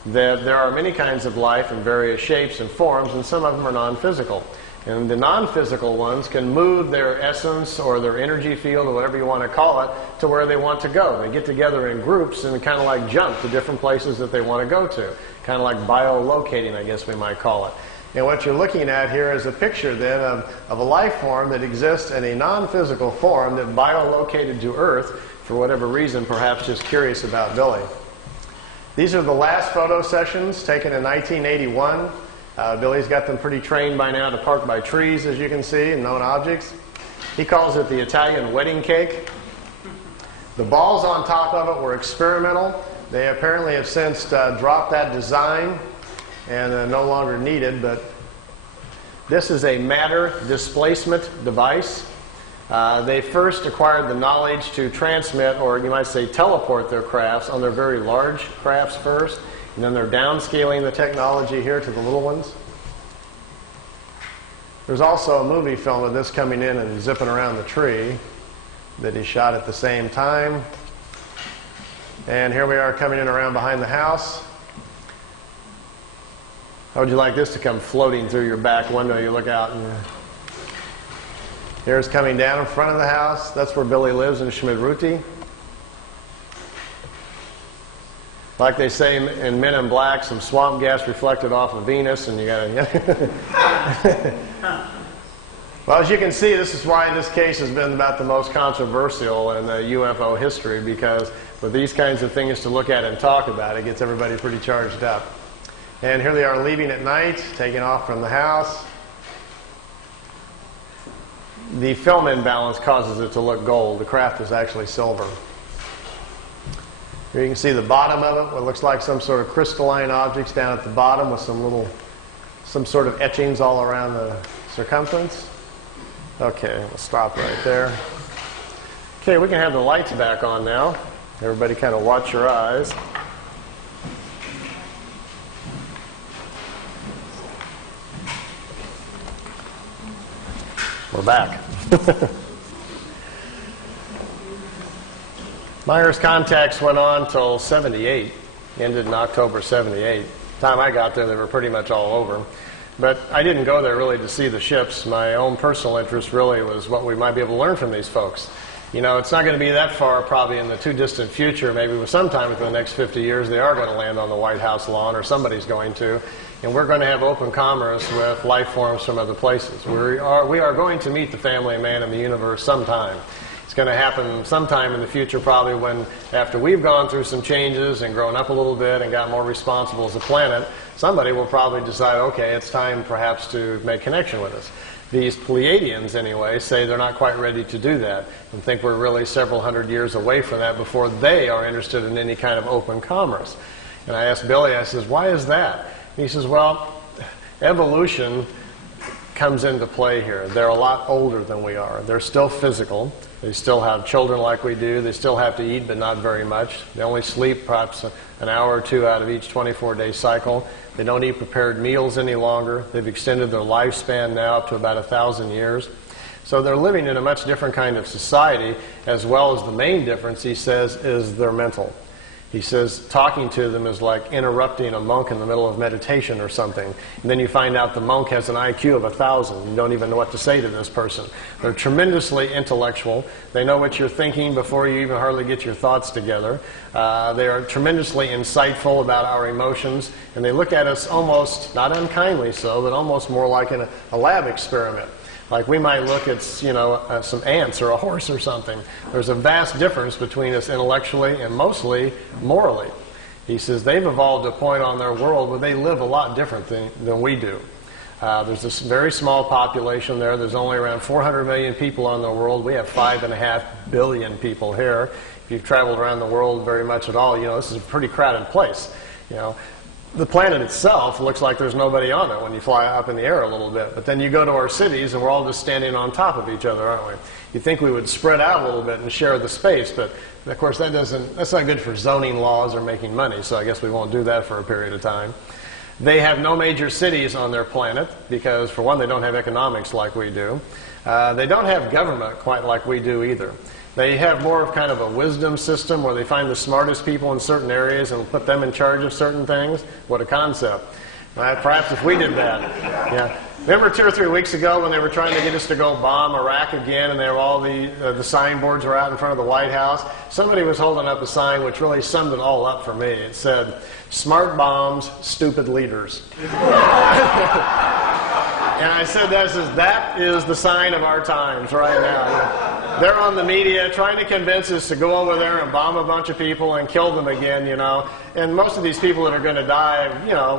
That there are many kinds of life in various shapes and forms, and some of them are non-physical. And the non-physical ones can move their essence or their energy field or whatever you want to call it to where they want to go. They get together in groups and kind of like jump to different places that they want to go to. Kind of like biolocating, I guess we might call it. And what you're looking at here is a picture then of a life form that exists in a non-physical form that biolocated to Earth for whatever reason, perhaps just curious about Billy. These are the last photo sessions taken in 1981. Billy's got them pretty trained by now to park by trees, as you can see, and known objects. He calls it the Italian wedding cake. The balls on top of it were experimental. They apparently have since dropped that design and no longer needed, but this is a matter displacement device. They first acquired the knowledge to transmit, or you might say teleport their crafts on their very large crafts first, and then they're downscaling the technology here to the little ones. There's also a movie film of this coming in and zipping around the tree that he shot at the same time. And here we are coming in around behind the house. How would you like this to come floating through your back window? You look out and here's coming down in front of the house. That's where Billy lives in Schmidruti. Like they say in Men in Black, some swamp gas reflected off of Venus, and you got to. Well, as you can see, this is why this case has been about the most controversial in the UFO history, because with these kinds of things to look at and talk about, it gets everybody pretty charged up. And here they are leaving at night, taking off from the house. The film imbalance causes it to look gold. The craft is actually silver. Here you can see the bottom of it, what looks like some sort of crystalline objects down at the bottom with some sort of etchings all around the circumference. Okay, we'll stop right there. Okay, we can have the lights back on now. Everybody kind of watch your eyes. We're back. Meier's contacts went on till 78, ended in October 78. The time I got there, they were pretty much all over. But I didn't go there really to see the ships. My own personal interest really was what we might be able to learn from these folks. You know, it's not going to be that far, probably in the too distant future, maybe with sometime within the next 50 years, they are going to land on the White House lawn, or somebody's going to. And we're going to have open commerce with life forms from other places. We are going to meet the family of man in the universe sometime. It's going to happen sometime in the future, probably when, after we've gone through some changes and grown up a little bit and got more responsible as a planet, somebody will probably decide, okay, it's time perhaps to make connection with us. These Pleiadians, anyway, say they're not quite ready to do that and think we're really several hundred years away from that before they are interested in any kind of open commerce. And I asked Billy, I says, why is that? And he says, well, evolution comes into play here. They're a lot older than we are. They're still physical. They still have children like we do. They still have to eat, but not very much. They only sleep perhaps an hour or two out of each 24-day cycle. They don't eat prepared meals any longer. They've extended their lifespan now up to about 1,000 years. So they're living in a much different kind of society, as well as the main difference, he says, is their mental. He says talking to them is like interrupting a monk in the middle of meditation or something. And then you find out the monk has an IQ of 1,000. You don't even know what to say to this person. They're tremendously intellectual. They know what you're thinking before you even hardly get your thoughts together. They are tremendously insightful about our emotions. And they look at us almost, not unkindly so, but almost more like in a lab experiment. Like we might look at, some ants or a horse or something. There's a vast difference between us intellectually and mostly morally. He says they've evolved a point on their world where they live a lot different than we do. There's this very small population there. There's only around 400 million people on the world. We have 5.5 billion people here. If you've traveled around the world very much at all, this is a pretty crowded place. The planet itself looks like there's nobody on it when you fly up in the air a little bit. But then you go to our cities and we're all just standing on top of each other, aren't we? You'd think we would spread out a little bit and share the space, but of course that's not good for zoning laws or making money, so I guess we won't do that for a period of time. They have no major cities on their planet because, for one, they don't have economics like we do. They don't have government quite like we do either. They have more of kind of a wisdom system where they find the smartest people in certain areas and put them in charge of certain things. What a concept. Perhaps if we did that. Yeah. Remember 2 or 3 weeks ago when they were trying to get us to go bomb Iraq again, and all the signboards were out in front of the White House? Somebody was holding up a sign which really summed it all up for me. It said, "Smart bombs, stupid leaders." And I said, that is the sign of our times right now. They're on the media trying to convince us to go over there and bomb a bunch of people and kill them again, And most of these people that are going to die,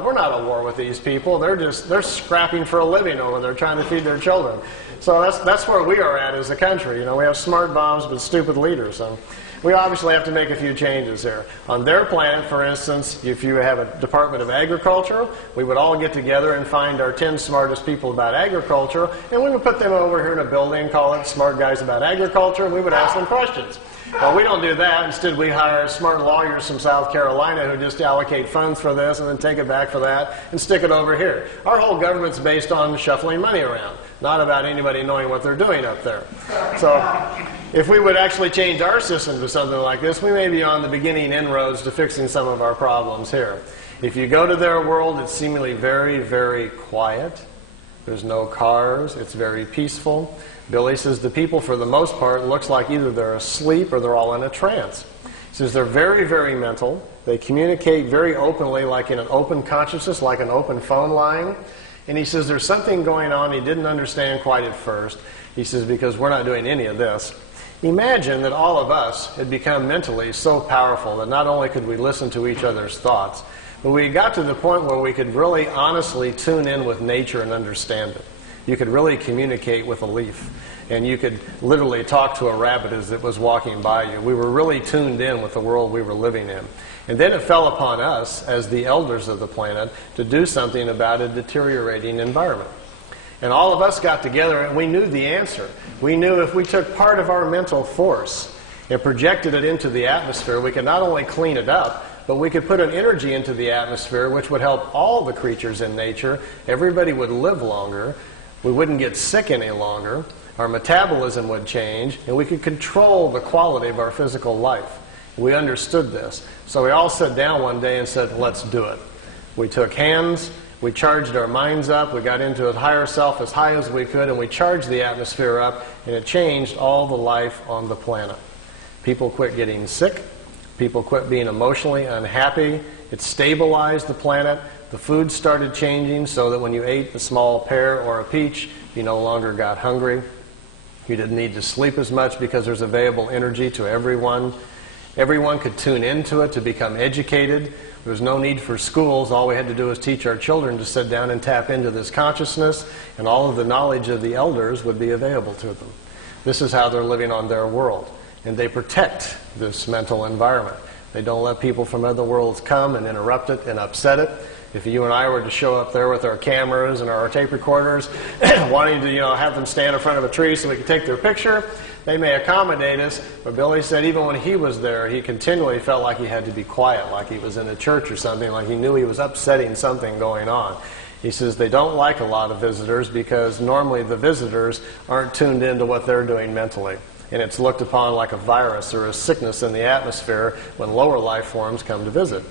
we're not at war with these people. They're scrapping for a living over there, trying to feed their children. So that's where we are at as a country. We have smart bombs but stupid leaders. we obviously have to make a few changes here. On their planet, for instance, if you have a Department of Agriculture, we would all get together and find our 10 smartest people about agriculture, and we would put them over here in a building, call it Smart Guys About Agriculture, and we would ask them questions. Well, we don't do that. Instead, we hire smart lawyers from South Carolina who just allocate funds for this and then take it back for that and stick it over here. Our whole government's based on shuffling money around, not about anybody knowing what they're doing up there. So if we would actually change our system to something like this, we may be on the beginning inroads to fixing some of our problems here. If you go to their world, it's seemingly very, very quiet. There's no cars. It's very peaceful. Billy says the people, for the most part, looks like either they're asleep or they're all in a trance. He says they're very, very mental. They communicate very openly, like in an open consciousness, like an open phone line. And he says there's something going on he didn't understand quite at first. He says, because we're not doing any of this. Imagine that all of us had become mentally so powerful that not only could we listen to each other's thoughts, but we got to the point where we could really honestly tune in with nature and understand it. You could really communicate with a leaf, and you could literally talk to a rabbit as it was walking by you. We were really tuned in with the world we were living in. And then it fell upon us, as the elders of the planet, to do something about a deteriorating environment. And all of us got together, and we knew the answer. We knew if we took part of our mental force and projected it into the atmosphere, we could not only clean it up, but we could put an energy into the atmosphere which would help all the creatures in nature. Everybody would live longer. We wouldn't get sick any longer. Our metabolism would change, and we could control the quality of our physical life. We understood this. So we all sat down one day and said, let's do it. We took hands, we charged our minds up, we got into a higher self as high as we could, and we charged the atmosphere up, and it changed all the life on the planet. People quit getting sick. People quit being emotionally unhappy. It stabilized the planet. The food started changing so that when you ate a small pear or a peach, you no longer got hungry. You didn't need to sleep as much because there's available energy to everyone. Everyone could tune into it to become educated. There was no need for schools. All we had to do was teach our children to sit down and tap into this consciousness, and all of the knowledge of the elders would be available to them. This is how they're living on their world. And they protect this mental environment. They don't let people from other worlds come and interrupt it and upset it. If you and I were to show up there with our cameras and our tape recorders, wanting to, have them stand in front of a tree so we could take their picture, they may accommodate us. But Billy said even when he was there, he continually felt like he had to be quiet, like he was in a church or something, like he knew he was upsetting something going on. He says they don't like a lot of visitors because normally the visitors aren't tuned into what they're doing mentally. And it's looked upon like a virus or a sickness in the atmosphere when lower life forms come to visit.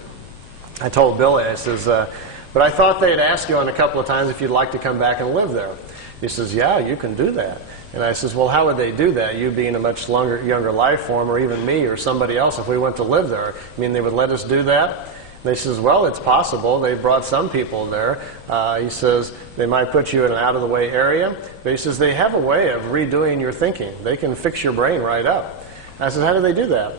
I told Billy, I says, but I thought they'd ask you on a couple of times if you'd like to come back and live there. He says, yeah, you can do that. And I says, well, how would they do that? You being a much younger life form, or even me or somebody else, if we went to live there, I mean, they would let us do that? And they says, well, it's possible. They brought some people there. He says, they might put you in an out-of-the-way area. But he says, they have a way of redoing your thinking. They can fix your brain right up. I says, how do they do that?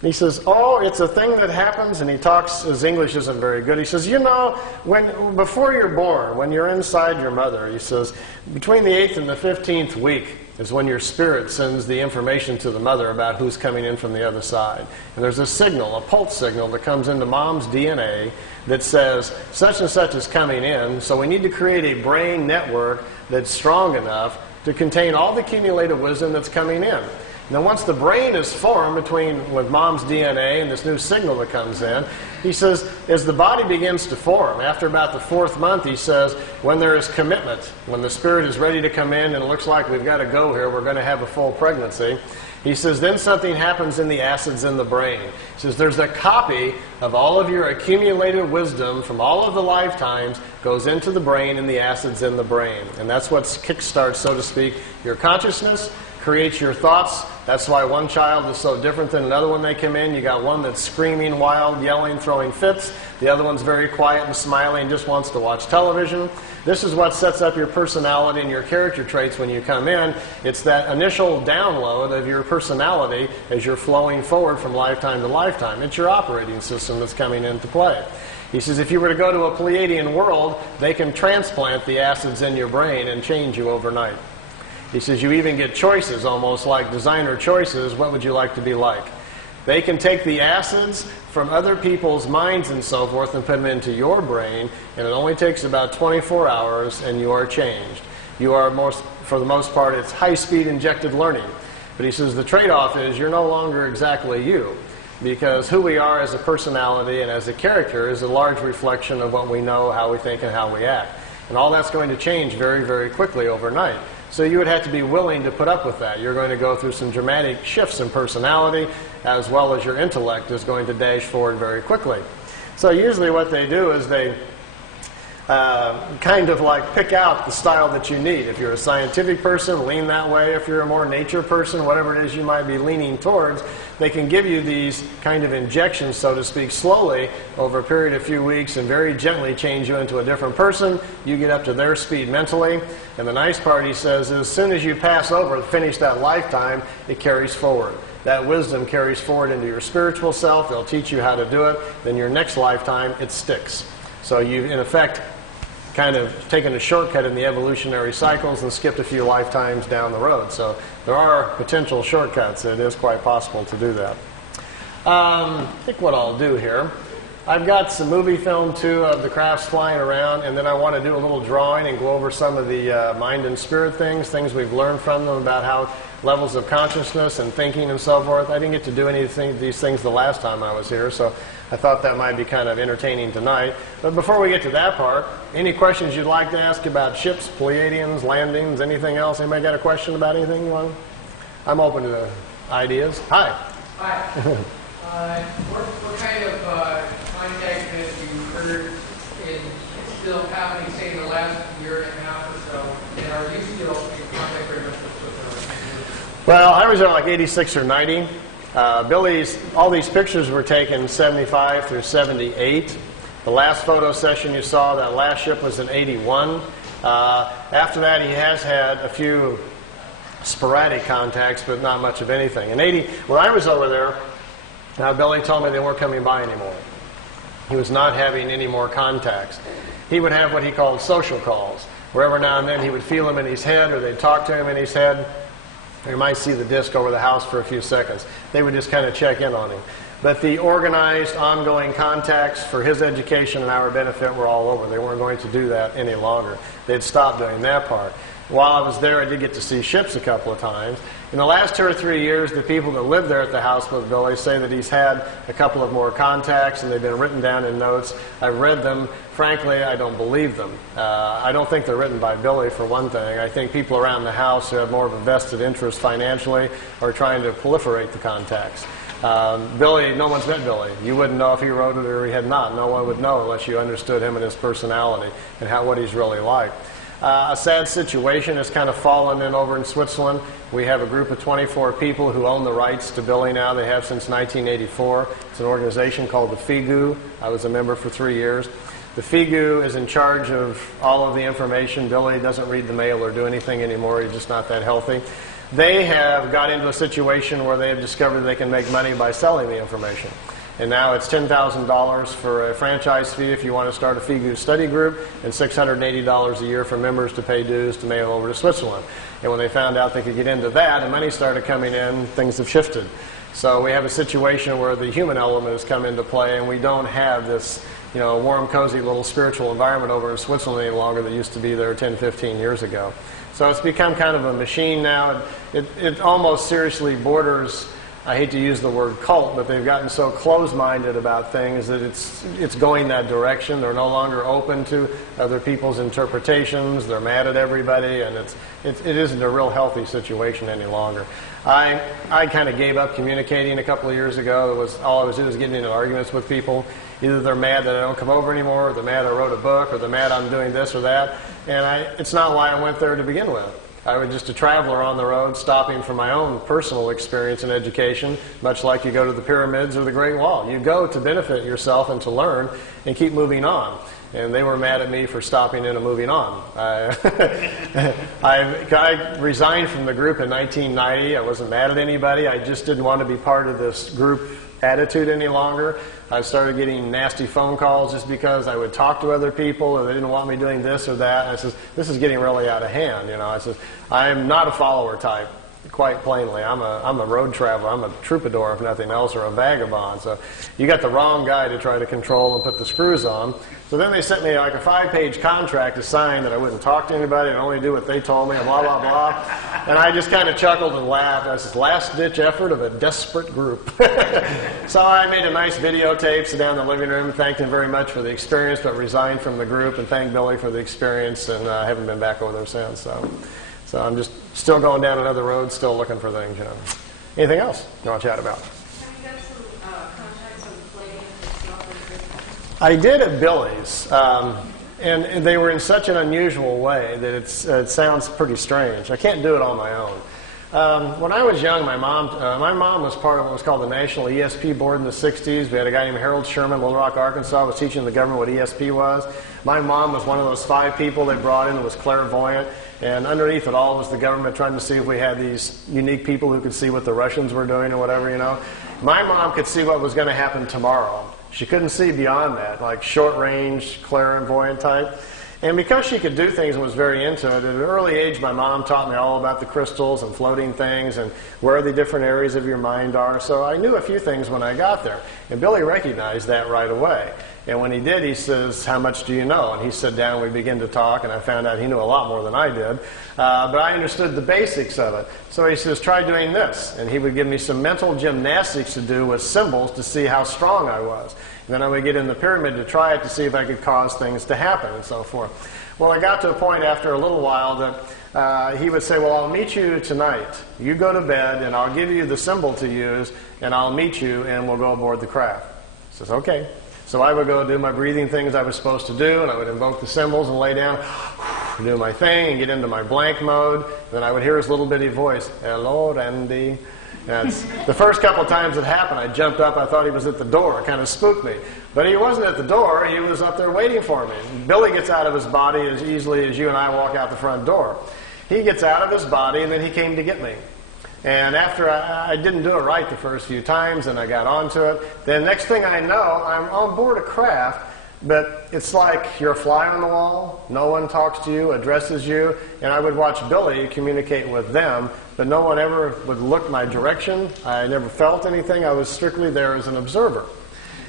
And he says, oh, it's a thing that happens, and he talks, his English isn't very good. He says, before you're born, when you're inside your mother, he says, between the 8th and the 15th week is when your spirit sends the information to the mother about who's coming in from the other side. And there's a signal, a pulse signal that comes into mom's DNA that says, such and such is coming in, so we need to create a brain network that's strong enough to contain all the accumulated wisdom that's coming in. Now, once the brain is formed with mom's DNA and this new signal that comes in, he says, as the body begins to form, after about the 4th month, he says, when there is commitment, when the spirit is ready to come in and it looks like we've got to go here, we're going to have a full pregnancy, he says, then something happens in the acids in the brain. He says, there's a copy of all of your accumulated wisdom from all of the lifetimes goes into the brain and the acids in the brain. And that's what kickstarts, so to speak, your consciousness, creates your thoughts. That's why one child is so different than another when they come in. You got one that's screaming, wild, yelling, throwing fits. The other one's very quiet and smiling, just wants to watch television. This is what sets up your personality and your character traits when you come in. It's that initial download of your personality as you're flowing forward from lifetime to lifetime. It's your operating system that's coming into play. He says if you were to go to a Pleiadian world, they can transplant the acids in your brain and change you overnight. He says you even get choices, almost like designer choices. What would you like to be like? They can take the acids from other people's minds and so forth and put them into your brain, and it only takes about 24 hours and you are changed. You are, for the most part, it's high-speed injected learning. But he says the trade-off is you're no longer exactly you, because who we are as a personality and as a character is a large reflection of what we know, how we think, and how we act. And all that's going to change very, very quickly overnight. So you would have to be willing to put up with that. You're going to go through some dramatic shifts in personality, as well as your intellect is going to dash forward very quickly. So usually what they do is they kind of like pick out the style that you need. If you're a scientific person, lean that way. If you're a more nature person, whatever it is you might be leaning towards, they can give you these kind of injections, so to speak, slowly over a period of a few weeks and very gently change you into a different person. You get up to their speed mentally. And the nice part, he says, is as soon as you pass over and finish that lifetime, it carries forward. That wisdom carries forward into your spiritual self. They'll teach you how to do it. Then your next lifetime, it sticks. So you've, in effect, kind of taken a shortcut in the evolutionary cycles and skipped a few lifetimes down the road. So there are potential shortcuts. It is quite possible to do that. I think what I'll do here, I've got some movie film, too, of the crafts flying around, and then I want to do a little drawing and go over some of the mind and spirit things we've learned from them about how levels of consciousness and thinking and so forth. I didn't get to do any of these things the last time I was here, so I thought that might be kind of entertaining tonight. But before we get to that part, any questions you'd like to ask about ships, Pleiadians, landings, anything else? Anybody got a question about anything you want? I'm open to ideas. Hi. Hi. What kind of contact have you heard is still happening, say, in the last year and a half or so? And are you still in contact very much with them? Well, I was there like 86 or 90. All these pictures were taken 75 through 78. The last photo session you saw, that last ship was in 81. After that, he has had a few sporadic contacts, but not much of anything. In 80, when I was over there, Billy told me they weren't coming by anymore. He was not having any more contacts. He would have what he called social calls, where every now and then he would feel them in his head, or they'd talk to him in his head. You might see the disc over the house for a few seconds. They would just kind of check in on him. But the organized, ongoing contacts for his education and our benefit were all over. They weren't going to do that any longer. They'd stopped doing that part. While I was there, I did get to see ships a couple of times. In the last 2 or 3 years, the people that live there at the house with Billy say that he's had a couple of more contacts, and they've been written down in notes. I've read them. Frankly, I don't believe them. I don't think they're written by Billy, for one thing. I think people around the house who have more of a vested interest financially are trying to proliferate the contacts. Billy, no one's met Billy. You wouldn't know if he wrote it or he had not. No one would know unless you understood him and his personality and what he's really like. A sad situation has kind of fallen in over in Switzerland. We have a group of 24 people who own the rights to Billy now. They have since 1984. It's an organization called the FIGU. I was a member for 3 years. The FIGU is in charge of all of the information. Billy doesn't read the mail or do anything anymore. He's just not that healthy. They have got into a situation where they have discovered they can make money by selling the information. And now it's $10,000 for a franchise fee if you want to start a FIGU study group, and $680 a year for members to pay dues to mail over to Switzerland. And when they found out they could get into that and money started coming in, things have shifted. So we have a situation where the human element has come into play, and we don't have this warm, cozy little spiritual environment over in Switzerland any longer that used to be there 10, 15 years ago. So it's become kind of a machine now. It almost seriously borders, I hate to use the word cult, but they've gotten so closed-minded about things that it's going that direction. They're no longer open to other people's interpretations. They're mad at everybody, and it isn't a real healthy situation any longer. I kind of gave up communicating a couple of years ago. All I was doing was getting into arguments with people. Either they're mad that I don't come over anymore, or they're mad I wrote a book, or they're mad I'm doing this or that. And it's not why I went there to begin with. I was just a traveler on the road, stopping for my own personal experience and education, much like you go to the pyramids or the Great Wall. You go to benefit yourself and to learn and keep moving on. And they were mad at me for stopping in and moving on. I resigned from the group in 1990. I wasn't mad at anybody. I just didn't want to be part of this group attitude any longer. I started getting nasty phone calls just because I would talk to other people and they didn't want me doing this or that. And I said, this is getting really out of hand. I said, I'm not a follower type. quite plainly. I'm a road traveler. I'm a troubadour, if nothing else, or a vagabond. So you got the wrong guy to try to control and put the screws on. So then they sent me like a 5-page contract to sign that I wouldn't talk to anybody and only do what they told me and blah, blah, blah. And I just kind of chuckled and laughed. I said, last-ditch effort of a desperate group. So I made a nice videotape, sit down in the living room, thanked him very much for the experience, but resigned from the group, and thanked Billy for the experience, and I haven't been back over there since. So I'm just still going down another road, still looking for things, you know. Anything else you want to chat about? Have you got some contacts on the Pleiadian itself? I did at Billy's, and they were in such an unusual way that it sounds pretty strange. I can't do it on my own. When I was young, my mom was part of what was called the National ESP Board in the 60s. We had a guy named Harold Sherman, Little Rock, Arkansas, was teaching the government what ESP was. My mom was one of those 5 people they brought in that was clairvoyant, and underneath it all was the government trying to see if we had these unique people who could see what the Russians were doing or whatever, you know. My mom could see what was going to happen tomorrow. She couldn't see beyond that, like short-range, clairvoyant type. And because she could do things and was very into it, at an early age, my mom taught me all about the crystals and floating things and where the different areas of your mind are. So I knew a few things when I got there. And Billy recognized that right away. And when he did, he says, "How much do you know?" And he sat down, we began to talk, and I found out he knew a lot more than I did. But I understood the basics of it. So he says, "Try doing this." And he would give me some mental gymnastics to do with symbols to see how strong I was. And then I would get in the pyramid to try it to see if I could cause things to happen and so forth. Well, I got to a point after a little while that he would say, "Well, I'll meet you tonight. You go to bed, and I'll give you the symbol to use, and I'll meet you, and we'll go aboard the craft." He says, "Okay." So I would go do my breathing things I was supposed to do, and I would invoke the symbols and lay down, do my thing, and get into my blank mode. Then I would hear his little bitty voice, "Hello, Randy." And the first couple of times it happened, I jumped up. I thought he was at the door. It kind of spooked me. But he wasn't at the door. He was up there waiting for me. Billy gets out of his body as easily as you and I walk out the front door. He gets out of his body, and then he came to get me. And after I didn't do it right the first few times, and I got onto it, then next thing I know, I'm on board a craft, but it's like you're a fly on the wall. No one talks to you, addresses you, and I would watch Billy communicate with them, but no one ever would look my direction. I never felt anything. I was strictly there as an observer.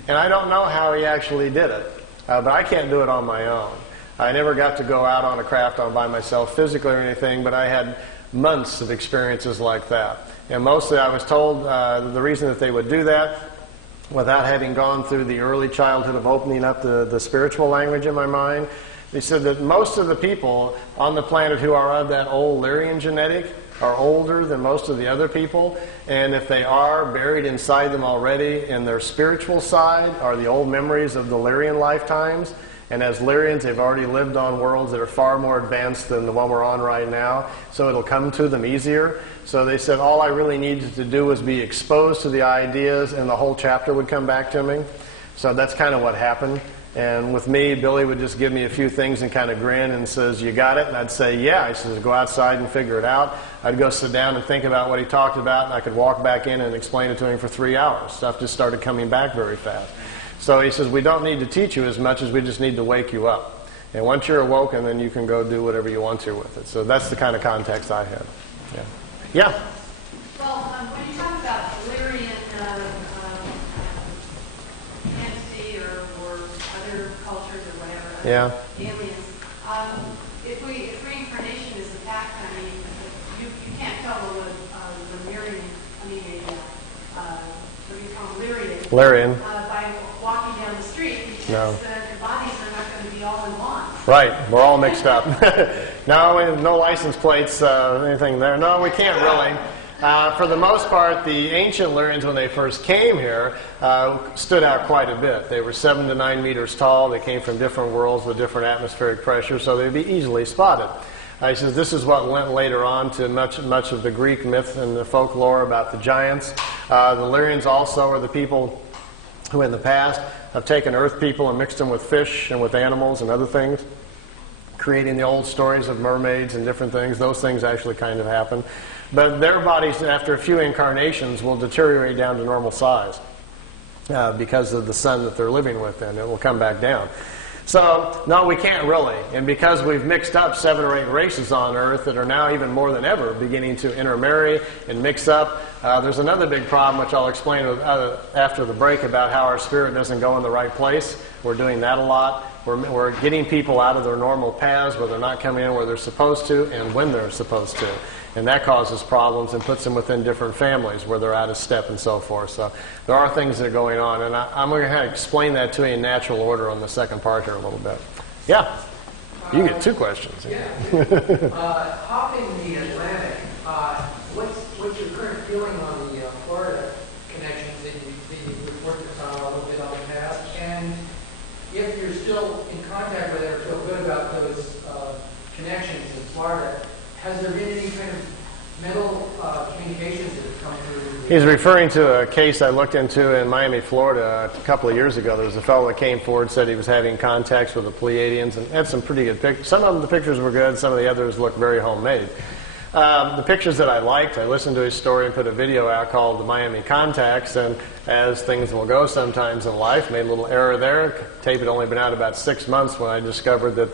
And I don't know how he actually did it, but I can't do it on my own. I never got to go out on a craft all by myself physically or anything, but I had months of experiences like that. And mostly I was told the reason that they would do that, without having gone through the early childhood of opening up the spiritual language in my mind, they said that most of the people on the planet who are of that old Lyrian genetic are older than most of the other people, and if they are, buried inside them already in their spiritual side are the old memories of the Lyrian lifetimes. And as Lyrians, they've already lived on worlds that are far more advanced than the one we're on right now, so it'll come to them easier. So they said all I really needed to do was be exposed to the ideas, and the whole chapter would come back to me. So that's kind of what happened. And with me, Billy would just give me a few things and kind of grin and says, "You got it?" And I'd say, "Yeah." He says, "Go outside and figure it out." I'd go sit down and think about what he talked about, and I could walk back in and explain it to him for 3 hours. Stuff just started coming back very fast. So he says, "We don't need to teach you as much as we just need to wake you up. And once you're awoken, then you can go do whatever you want to with it." So that's the kind of context I had. Yeah. Yeah? Well, when you talk about Lyrian entity or other cultures or whatever, Yeah. aliens, if reincarnation is a fact, I mean, you can't tell the Lyrian, I mean, what do you call Lyrian? Lyrian. By walking down the street, because No. the bodies are not going to be all in one. Right, we're all mixed up. No license plates, anything there. No, we can't really. For the most part, the ancient Lyrians, when they first came here, stood out quite a bit. They were 7 to 9 meters tall. They came from different worlds with different atmospheric pressure, so they'd be easily spotted. He says this is what went later on to much of the Greek myth and the folklore about the giants. The Lyrians also are the people who in the past have taken earth people and mixed them with fish and with animals and other things, creating the old stories of mermaids and different things. Those things actually kind of happen. But their bodies, after a few incarnations, will deteriorate down to normal size because of the sun that they're living within. It will come back down. So, no, we can't really. And because we've mixed up 7 or 8 races on Earth that are now even more than ever beginning to intermarry and mix up, there's another big problem, which I'll explain after the break, about how our spirit doesn't go in the right place. We're doing that a lot. We're getting people out of their normal paths where they're not coming in where they're supposed to and when they're supposed to. And that causes problems and puts them within different families where they're out of step and so forth. So there are things that are going on. And I'm going to explain that to you in natural order on the second part here a little bit. Yeah? You get 2 questions. Yeah. Hopping the Atlantic, what's your current feeling on the Florida connections that you've worked a little bit on the past? And if you're still in contact with it or feel good about those connections in Florida, has there been any kind of mental communications that have come through? He's referring to a case I looked into in Miami, Florida a couple of years ago. There was a fellow that came forward, said he was having contacts with the Pleiadians, and had some pretty good pictures. Some of the pictures were good, some of the others looked very homemade. The pictures that I liked, I listened to his story and put a video out called The Miami Contacts, and as things will go sometimes in life, made a little error there. Tape had only been out about 6 months when I discovered that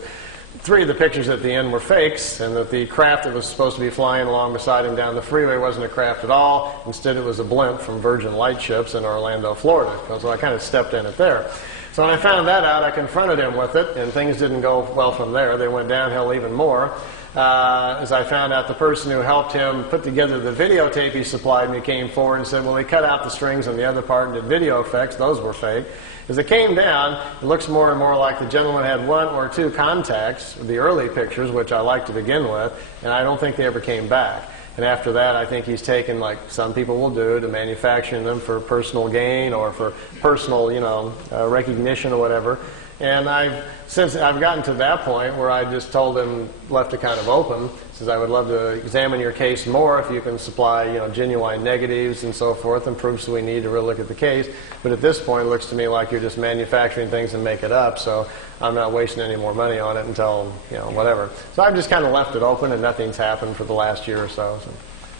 3 of the pictures at the end were fakes, and that the craft that was supposed to be flying along beside him down the freeway wasn't a craft at all. Instead, it was a blimp from Virgin Lightships in Orlando, Florida. So I kind of stepped in it there. So when I found that out, I confronted him with it, and things didn't go well from there. They went downhill even more. As I found out the person who helped him put together the videotape he supplied me came forward and said, well, he cut out the strings on the other part and did video effects. Those were fake. As it came down, it looks more and more like the gentleman had 1 or 2 contacts, the early pictures, which I liked to begin with, and I don't think they ever came back. And after that, I think he's taken, like some people will do, to manufacturing them for personal gain or for personal, recognition or whatever. And since I've gotten to that point where I just told him, left it kind of open, says I would love to examine your case more if you can supply, genuine negatives and so forth and proofs we need to really look at the case. But at this point, it looks to me like you're just manufacturing things and make it up. So I'm not wasting any more money on it until, whatever. So I've just kind of left it open, and nothing's happened for the last year or so.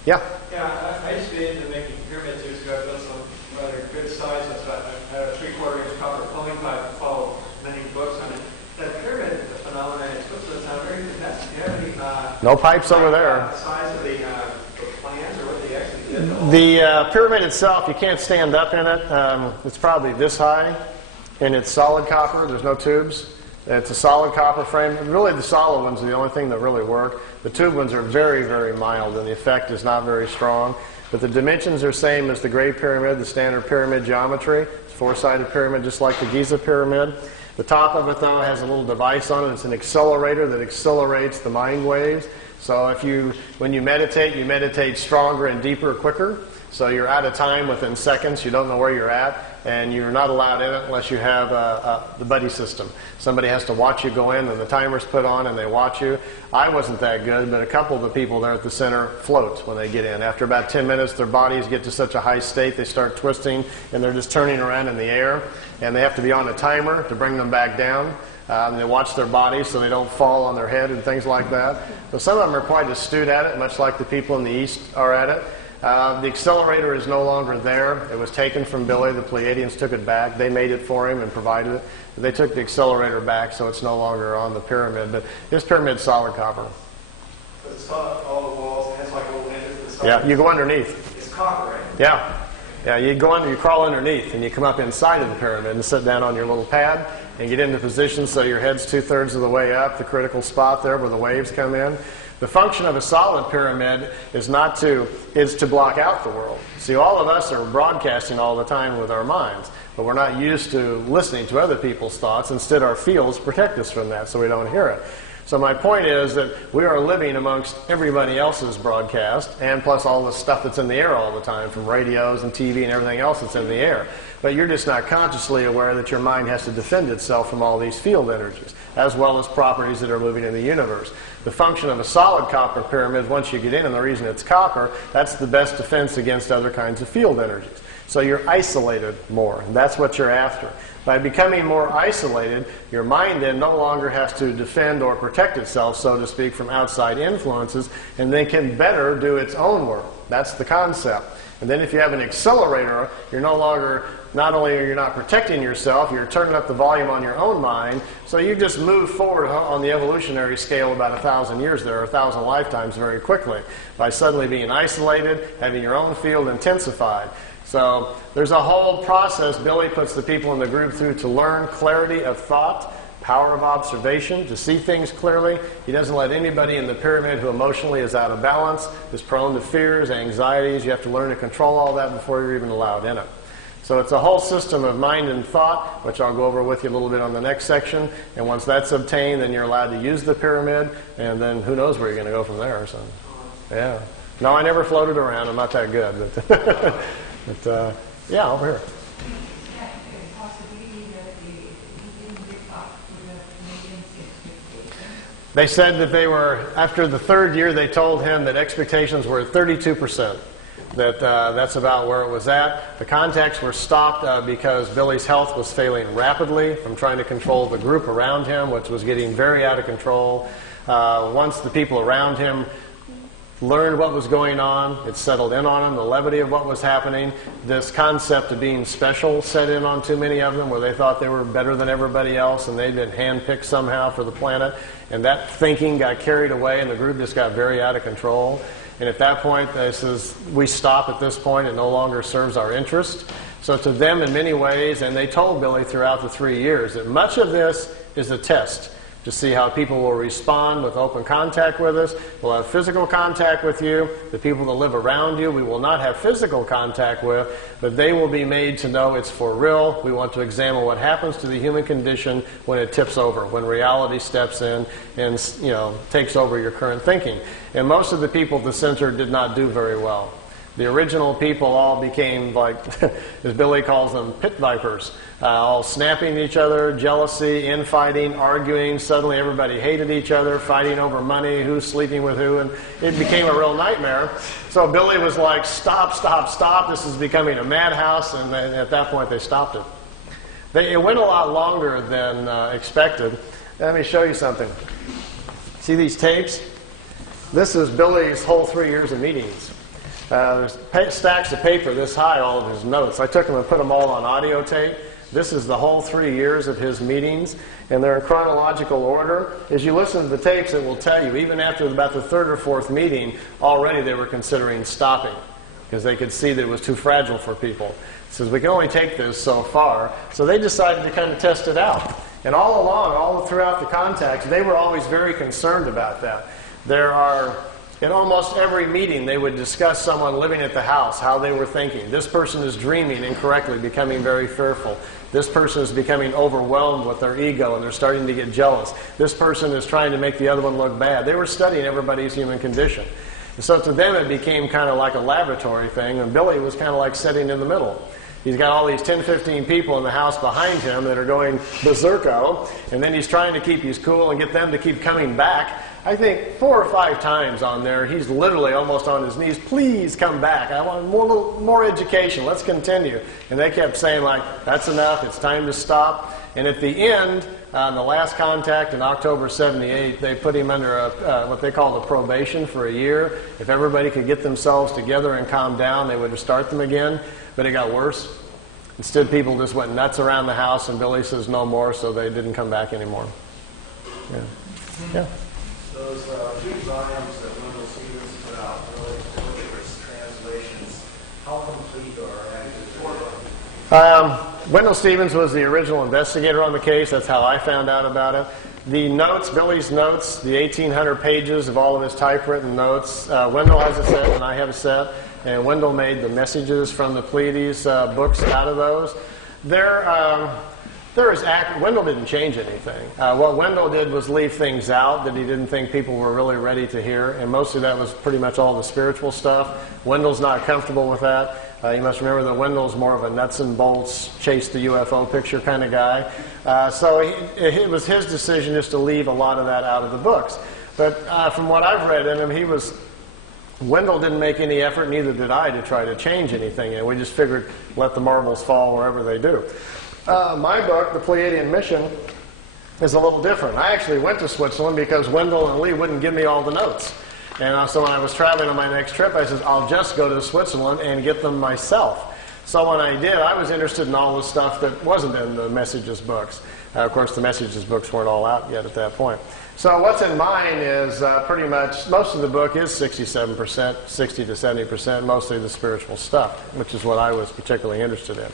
Yeah. Yeah, I used to be into making pyramids years ago. I built some rather good size. I had a 3/4-inch copper plumbing pipe. I followed many books on it. That pyramid phenomenon, it's supposed to sound very fantastic. Do you have any no pipes over there. Size of the plans or what they actually did? The pyramid itself, you can't stand up in it. It's probably this high, and it's solid copper. There's no tubes. It's a solid copper frame. Really, the solid ones are the only thing that really work. The tube ones are very, very mild, and the effect is not very strong. But the dimensions are same as the Great Pyramid, the standard pyramid geometry. It's a 4-sided pyramid, just like the Giza Pyramid. The top of it, though, has a little device on it. It's an accelerator that accelerates the mind waves. So when you meditate stronger and deeper, quicker. So you're out of time within seconds. You don't know where you're at. And you're not allowed in it unless you have the buddy system. Somebody has to watch you go in, and the timer's put on, and they watch you. I wasn't that good, but a couple of the people there at the center float when they get in. After about 10 minutes, their bodies get to such a high state, they start twisting, and they're just turning around in the air. And they have to be on a timer to bring them back down. They watch their bodies so they don't fall on their head and things like that. So some of them are quite astute at it, much like the people in the East are at it. The accelerator is no longer there. It was taken from Billy. The Pleiadians took it back. They made it for him and provided it. But they took the accelerator back, so it's no longer on the pyramid. But this pyramid's solid copper. But it's all the walls. It has like a little hinge to the side. Yeah, you go underneath. It's copper, right? Yeah. Yeah, you crawl underneath, and you come up inside of the pyramid and sit down on your little pad and get into position so your head's 2/3 of the way up, the critical spot there where the waves come in. The function of a solid pyramid is to block out the world. See, all of us are broadcasting all the time with our minds, but we're not used to listening to other people's thoughts. Instead, our fields protect us from that so we don't hear it. So my point is that we are living amongst everybody else's broadcast, and plus all the stuff that's in the air all the time, from radios and TV and everything else that's in the air. But you're just not consciously aware that your mind has to defend itself from all these field energies, as well as properties that are moving in the universe. The function of a solid copper pyramid, once you get in, and the reason it's copper, that's the best defense against other kinds of field energies. So you're isolated more, and that's what you're after. By becoming more isolated, your mind then no longer has to defend or protect itself, so to speak, from outside influences, and then can better do its own work. That's the concept. And then if you have an accelerator, you're no longer not only are you not protecting yourself, you're turning up the volume on your own mind. So you just move forward on the evolutionary scale about 1,000 years there, or 1,000 lifetimes very quickly, by suddenly being isolated, having your own field intensified. So there's a whole process Billy puts the people in the group through to learn clarity of thought, power of observation, to see things clearly. He doesn't let anybody in the pyramid who emotionally is out of balance, is prone to fears, anxieties. You have to learn to control all that before you're even allowed in it. So it's a whole system of mind and thought, which I'll go over with you a little bit on the next section. And once that's obtained, then you're allowed to use the pyramid, and then who knows where you're going to go from there. So, yeah. No, I never floated around. I'm not that good. But yeah, over here. They said that they were, after the third year, they told him that expectations were 32%. That's about where it was at. The contacts were stopped because Billy's health was failing rapidly from trying to control the group around him, which was getting very out of control. Once the people around him learned what was going on, it settled in on them, the levity of what was happening. This concept of being special set in on too many of them, where they thought they were better than everybody else and they'd been handpicked somehow for the planet. And that thinking got carried away and the group just got very out of control. And at that point, they says, we stop at this point. It no longer serves our interest. So to them, in many ways, and they told Billy throughout the 3 years, that much of this is a test to see how people will respond with open contact with us. We'll have physical contact with you. The people that live around you, we will not have physical contact with, but they will be made to know it's for real. We want to examine what happens to the human condition when it tips over, when reality steps in and takes over your current thinking. And most of the people at the center did not do very well. The original people all became, like, as Billy calls them, pit vipers, all snapping at each other, jealousy, infighting, arguing. Suddenly everybody hated each other, fighting over money, who's sleeping with who, and it became a real nightmare. So Billy was like, stop, stop, stop, this is becoming a madhouse, and then at that point they stopped it. It went a lot longer than expected. Let me show you something. See these tapes? This is Billy's whole 3 years of meetings. There's stacks of paper this high, all of his notes. I took them and put them all on audio tape. This is the whole 3 years of his meetings, and they're in chronological order. As you listen to the tapes, it will tell you, even after about the third or fourth meeting, already they were considering stopping because they could see that it was too fragile for people. It says, we can only take this so far. So they decided to kind of test it out. And all along, all throughout the contacts, they were always very concerned about that. In almost every meeting, they would discuss someone living at the house, how they were thinking. This person is dreaming incorrectly, becoming very fearful. This person is becoming overwhelmed with their ego, and they're starting to get jealous. This person is trying to make the other one look bad. They were studying everybody's human condition. And so to them, it became kind of like a laboratory thing, and Billy was kind of like sitting in the middle. He's got all these 10, 15 people in the house behind him that are going berserko, and then he's trying to keep his cool and get them to keep coming back. I think 4 or 5 times on there, he's literally almost on his knees, please come back. I want more education. Let's continue. And they kept saying, like, that's enough. It's time to stop. And at the end, on the last contact in October 78, they put him under what they called a probation for a year. If everybody could get themselves together and calm down, they would start them again. But it got worse. Instead, people just went nuts around the house, and Billy says no more, so they didn't come back anymore. Yeah. Those big volumes that Wendell Stevens put out, really rigorous translations, how complete or accurate? Wendell Stevens was the original investigator on the case. That's how I found out about it. The notes, Billy's notes, the 1,800 pages of all of his typewritten notes, Wendell has a set and I have a set, and Wendell made the messages from the Pleiades books out of those. Wendell didn't change anything. What Wendell did was leave things out that he didn't think people were really ready to hear, and most of that was pretty much all the spiritual stuff. Wendell's not comfortable with that. You must remember that Wendell's more of a nuts and bolts, chase the UFO picture kind of guy. So it was his decision just to leave a lot of that out of the books. But from what I've read in him, Wendell didn't make any effort, neither did I, to try to change anything. And we just figured, let the marbles fall wherever they do. My book, The Pleiadian Mission, is a little different. I actually went to Switzerland because Wendell and Lee wouldn't give me all the notes. And so when I was traveling on my next trip, I said, I'll just go to Switzerland and get them myself. So when I did, I was interested in all the stuff that wasn't in the Messages books. Of course, the Messages books weren't all out yet at that point. So what's in mine is pretty much, most of the book is 67%, 60 to 70%, mostly the spiritual stuff, which is what I was particularly interested in.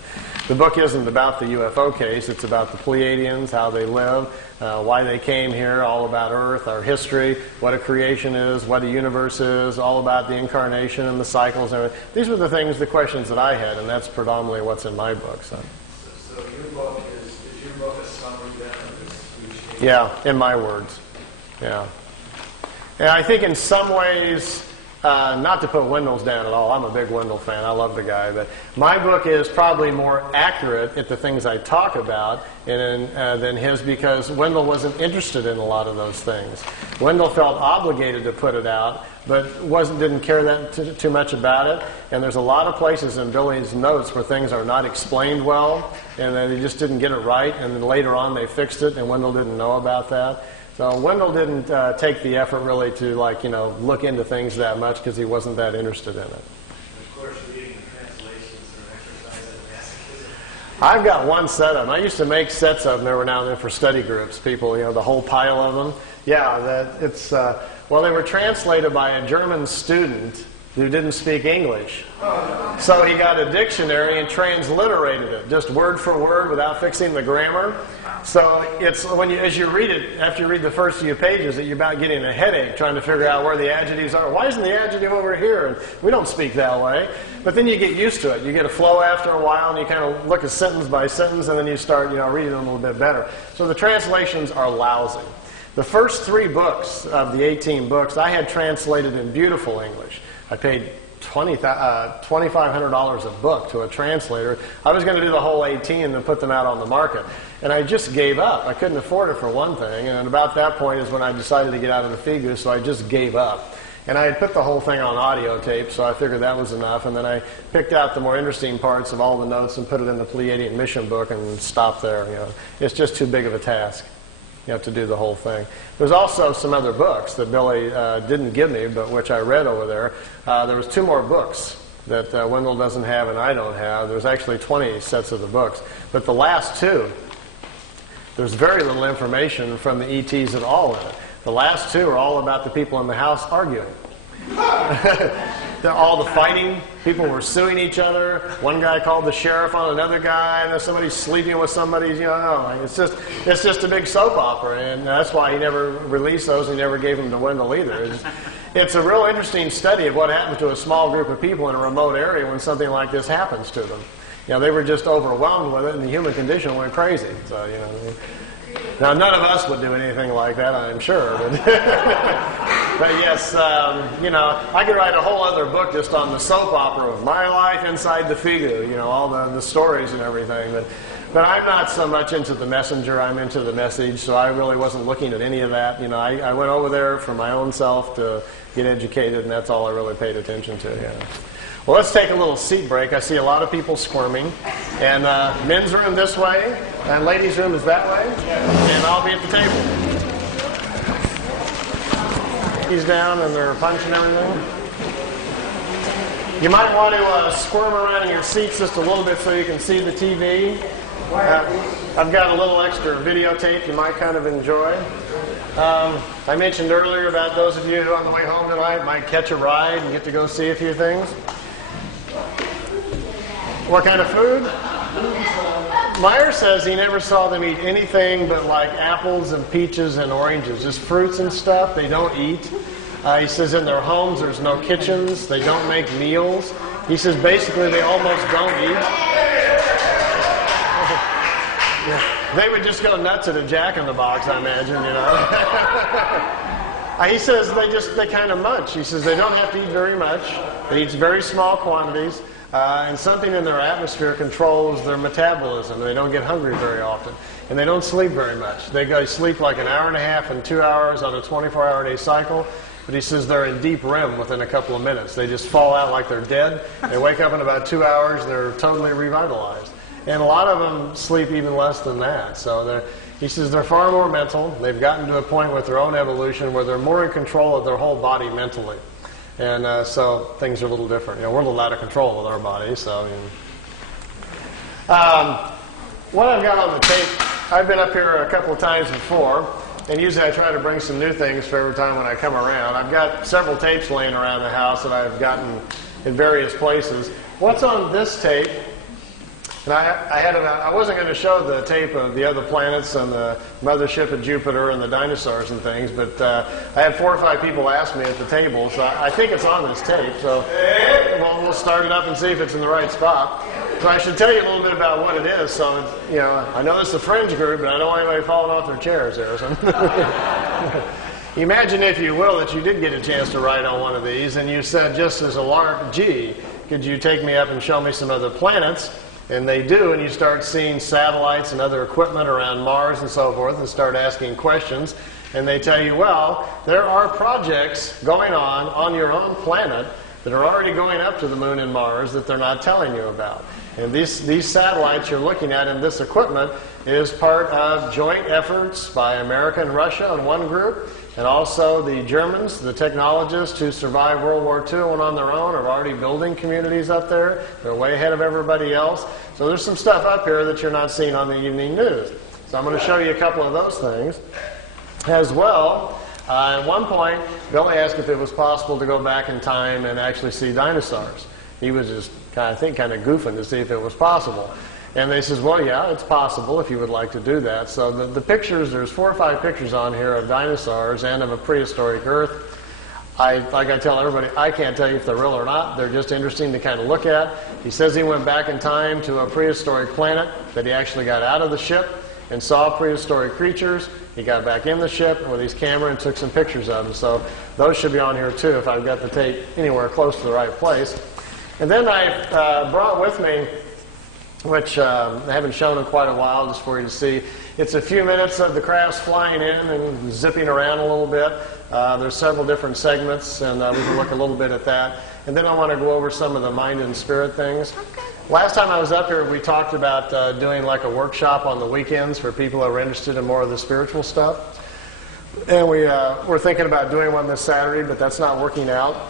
The book isn't about the UFO case. It's about the Pleiadians, how they live, why they came here, all about Earth, our history, what a creation is, what a universe is, all about the incarnation and the cycles and everything. These were the things, the questions that I had, and that's predominantly what's in my book. So your book is your book a summary then of this huge case? Yeah, in my words. Yeah. And I think in some ways, not to put Wendell's down at all, I'm a big Wendell fan, I love the guy, but my book is probably more accurate at the things I talk about than his, because Wendell wasn't interested in a lot of those things. Wendell felt obligated to put it out, but didn't care that too much about it. And there's a lot of places in Billy's notes where things are not explained well, and they just didn't get it right, and then later on they fixed it, and Wendell didn't know about that. So Wendell didn't take the effort really to look into things that much because he wasn't that interested in it. Of course, reading the translations are an exercise in masochism. I've got one set of them. I used to make sets of them every now and then for study groups. People, the whole pile of them. Yeah, well, they were translated by a German student who didn't speak English. So he got a dictionary and transliterated it, just word for word without fixing the grammar. So it's as you read it, after you read the first few pages, that you're about getting a headache trying to figure out where the adjectives are. Why isn't the adjective over here? And we don't speak that way. But then you get used to it. You get a flow after a while, and you kind of look at sentence by sentence, and then you start reading them a little bit better. So the translations are lousy. The first 3 books of the 18 books I had translated in beautiful English. I paid $2,500 a book to a translator. I was going to do the whole 18 and then put them out on the market. And I just gave up. I couldn't afford it for one thing. And about that point is when I decided to get out of the Figu, so I just gave up. And I had put the whole thing on audio tape, so I figured that was enough. And then I picked out the more interesting parts of all the notes and put it in the Pleiadian mission book and stopped there. It's just too big of a task. To do the whole thing. There's also some other books that Billy didn't give me, but which I read over there. There was 2 more books that Wendell doesn't have and I don't have. There's actually 20 sets of the books. But the last 2, there's very little information from the ETs at all in it. The last 2 are all about the people in the house arguing. All the fighting, people were suing each other. One guy called the sheriff on another guy, and somebody's sleeping with somebody. It's just a big soap opera, and that's why he never released those. And he never gave them to Wendell either. It's a real interesting study of what happens to a small group of people in a remote area when something like this happens to them. They were just overwhelmed with it, and the human condition went crazy. So now none of us would do anything like that, I'm sure. But yes, I could write a whole other book just on the soap opera of my life inside the Figu, all the stories and everything. But I'm not so much into the messenger, I'm into the message, so I really wasn't looking at any of that. I went over there for my own self to get educated, and that's all I really paid attention to. Well, let's take a little seat break. I see a lot of people squirming. And men's room this way, and ladies' room is that way, and I'll be at the table. He's down and they're punching everything. You might want to squirm around in your seats just a little bit so you can see the TV. I've got a little extra videotape you might kind of enjoy. I mentioned earlier about those of you who on the way home tonight might catch a ride and get to go see a few things. What kind of food? Meier says he never saw them eat anything but like apples and peaches and oranges, just fruits and stuff. They don't eat. He says in their homes there's no kitchens. They don't make meals. He says basically they almost don't eat. They would just go nuts at a Jack-in-the-Box, I imagine, He says they kind of munch. He says they don't have to eat very much. They eat very small quantities. And something in their atmosphere controls their metabolism. They don't get hungry very often. And they don't sleep very much. They sleep like an hour and a half and 2 hours on a 24-hour-a-day cycle. But he says they're in deep REM within a couple of minutes. They just fall out like they're dead. They wake up in about 2 hours. They're totally revitalized. And a lot of them sleep even less than that. So he says they're far more mental. They've gotten to a point with their own evolution where they're more in control of their whole body mentally. And so things are a little different. We're a little out of control with our bodies. So, What I've got on the tape, I've been up here a couple of times before, and usually I try to bring some new things for every time when I come around. I've got several tapes laying around the house that I've gotten in various places. What's on this tape? And I wasn't going to show the tape of the other planets and the mothership of Jupiter and the dinosaurs and things, but I had 4 or 5 people ask me at the table, so I think it's on this tape. So we'll start it up and see if it's in the right spot. So I should tell you a little bit about what it is. So I know it's a fringe group, but I don't want anybody falling off their chairs there. So imagine, if you will, that you did get a chance to ride on one of these, and you said, just as a lark, gee, could you take me up and show me some other planets? And they do, and you start seeing satellites and other equipment around Mars and so forth, and start asking questions. And they tell you, well, there are projects going on your own planet that are already going up to the moon and Mars that they're not telling you about. And these satellites you're looking at and this equipment is part of joint efforts by America and Russia on one group, and also the Germans, the technologists who survived World War II and on their own are already building communities up there. They're way ahead of everybody else. So there's some stuff up here that you're not seeing on the evening news. So I'm going to show you a couple of those things. As well, at one point, Billy asked if it was possible to go back in time and actually see dinosaurs. He was just, kind of goofing to see if it was possible. And they says, well, yeah, it's possible if you would like to do that. So the pictures, there's 4 or 5 pictures on here of dinosaurs and of a prehistoric Earth. Like I tell everybody, I can't tell you if they're real or not. They're just interesting to kind of look at. He says he went back in time to a prehistoric planet, that he actually got out of the ship and saw prehistoric creatures. He got back in the ship with his camera and took some pictures of them. So those should be on here too if I've got the tape anywhere close to the right place. And then I brought with me, which I haven't shown in quite a while, just for you to see. It's a few minutes of the crafts flying in and zipping around a little bit. There's several different segments, and we can look a little bit at that. And then I want to go over some of the mind and spirit things. Okay. Last time I was up here, we talked about doing like a workshop on the weekends for people who are interested in more of the spiritual stuff. And we're thinking about doing one this Saturday, but that's not working out.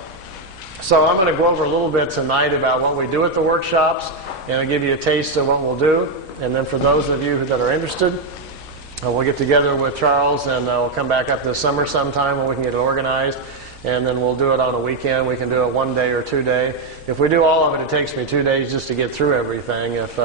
So I'm going to go over a little bit tonight about what we do at the workshops, and I'll give you a taste of what we'll do. And then for those of you that are interested, we'll get together with Charles, and we'll come back up this summer sometime when we can get it organized. And then we'll do it on a weekend. We can do it 1 day or 2 day. If we do all of it, it takes me 2 days just to get through everything, if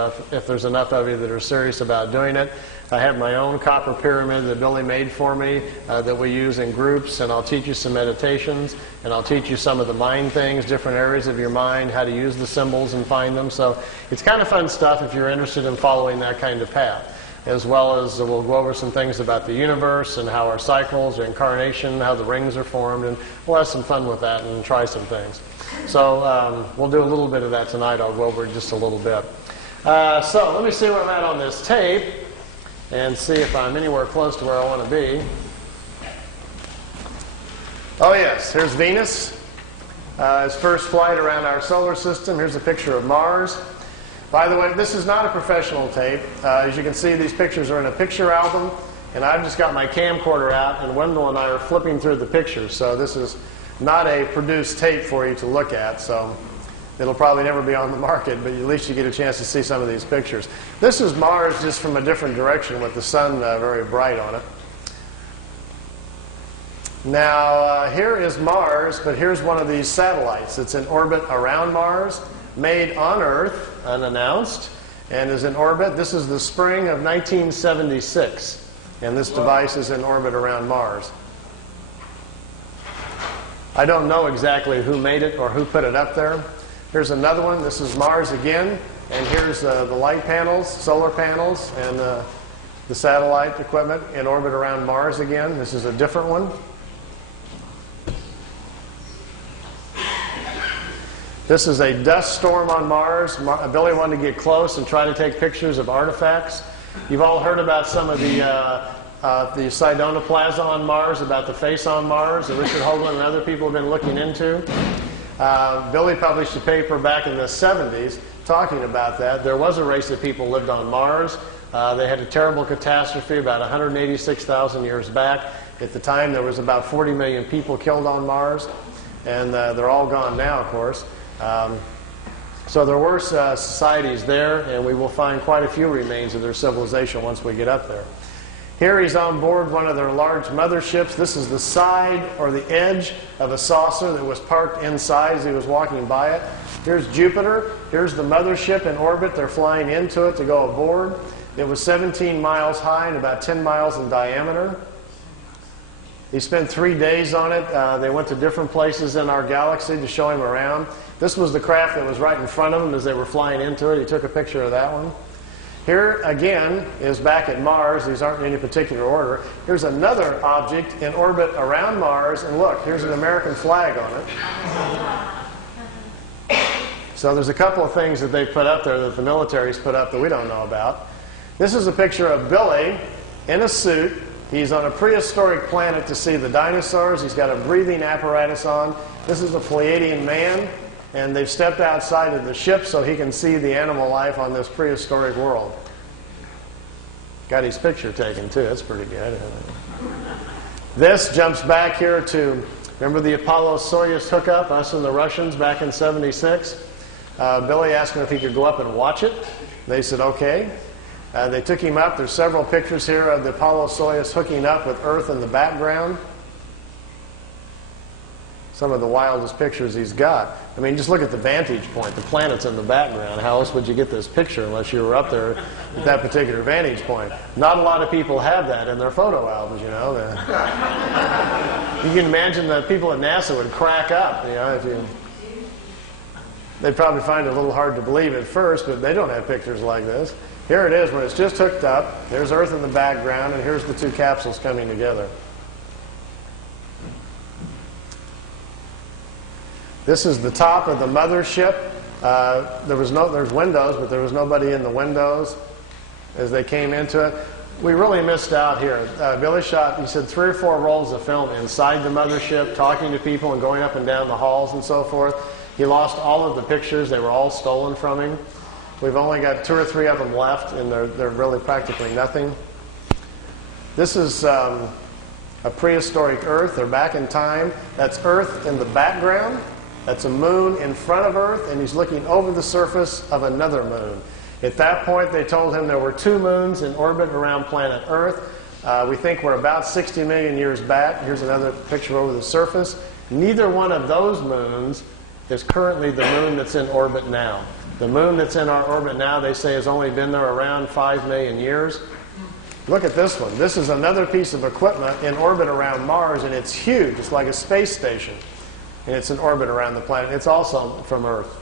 there's enough of you that are serious about doing it. I have my own copper pyramid that Billy made for me that we use in groups, and I'll teach you some meditations, and I'll teach you some of the mind things, different areas of your mind, how to use the symbols and find them. So it's kind of fun stuff if you're interested in following that kind of path. As well as we'll go over some things about the universe and how our cycles, our incarnation, how the rings are formed, and we'll have some fun with that and try some things. So we'll do a little bit of that tonight. I'll go over just a little bit. So let me see what I'm at on this tape and see if I'm anywhere close to where I want to be. Oh yes, here's Venus. Its first flight around our solar system. Here's a picture of Mars. By the way, this is not a professional tape. As you can see, these pictures are in a picture album, and I've just got my camcorder out, and Wendell and I are flipping through the pictures. So this is not a produced tape for you to look at, so it'll probably never be on the market, but at least you get a chance to see some of these pictures. This is Mars just from a different direction with the sun very bright on it. Now, here is Mars, but here's one of these satellites. It's in orbit around Mars, made on Earth, unannounced, and is in orbit. This is the spring of 1976, and this device is in orbit around Mars. I don't know exactly who made it or who put it up there. Here's another one. This is Mars again, and here's the light panels, solar panels, and the satellite equipment in orbit around Mars again. This is a different one. This is a dust storm on Mars. Billy wanted to get close and try to take pictures of artifacts. You've all heard about some of the Sidona Plaza on Mars, about the face on Mars that Richard Hoagland and other people have been looking into. Billy published a paper back in the 70s talking about that. There was a race of people lived on Mars. They had a terrible catastrophe about 186,000 years back. At the time, there was about 40 million people killed on Mars, and they're all gone now, of course. So there were societies there, and we will find quite a few remains of their civilization once we get up there. Here he's on board one of their large motherships. This is the side or the edge of a saucer that was parked inside as he was walking by it. Here's Jupiter. Here's the mothership in orbit. They're flying into it to go aboard. It was 17 miles high and about 10 miles in diameter. He spent 3 days on it. They went to different places in our galaxy to show him around. This was the craft that was right in front of him as they were flying into it. He took a picture of that one. Here, again, is back at Mars. These aren't in any particular order. Here's another object in orbit around Mars. And look, here's an American flag on it. So there's a couple of things that they put up there that the military's put up that we don't know about. This is a picture of Billy in a suit. He's on a prehistoric planet to see the dinosaurs. He's got a breathing apparatus on. This is a Pleiadian man. And they've stepped outside of the ship so he can see the animal life on this prehistoric world. Got his picture taken too. That's pretty good. This jumps back here to, remember the Apollo-Soyuz hookup, us and the Russians back in '76? Billy asked him if he could go up and watch it. They said, okay. They took him up. There's several pictures here of the Apollo-Soyuz hooking up with Earth in the background. Some of the wildest pictures he's got. I mean, just look at the vantage point. The planet's in the background. How else would you get this picture unless you were up there at that particular vantage point? Not a lot of people have that in their photo albums, you know. You can imagine the people at NASA would crack up, you know, if you... They'd probably find it a little hard to believe at first, but they don't have pictures like this. Here it is when it's just hooked up. There's Earth in the background, and here's the two capsules coming together. This is the top of the mothership. There's windows, but there was nobody in the windows as they came into it. We really missed out here. Billy shot, he said, 3 or 4 rolls of film inside the mothership, talking to people and going up and down the halls and so forth. He lost all of the pictures. They were all stolen from him. We've only got 2 or 3 of them left, and they're really practically nothing. This is a prehistoric Earth. They're back in time. That's Earth in the background. That's a moon in front of Earth, and he's looking over the surface of another moon. At that point, they told him there were 2 moons in orbit around planet Earth. We think we're about 60 million years back. Here's another picture over the surface. Neither one of those moons is currently the moon that's in orbit now. The moon that's in our orbit now, they say, has only been there around 5 million years. Look at this one. This is another piece of equipment in orbit around Mars, and it's huge. It's like a space station. And it's in orbit around the planet. It's also from Earth.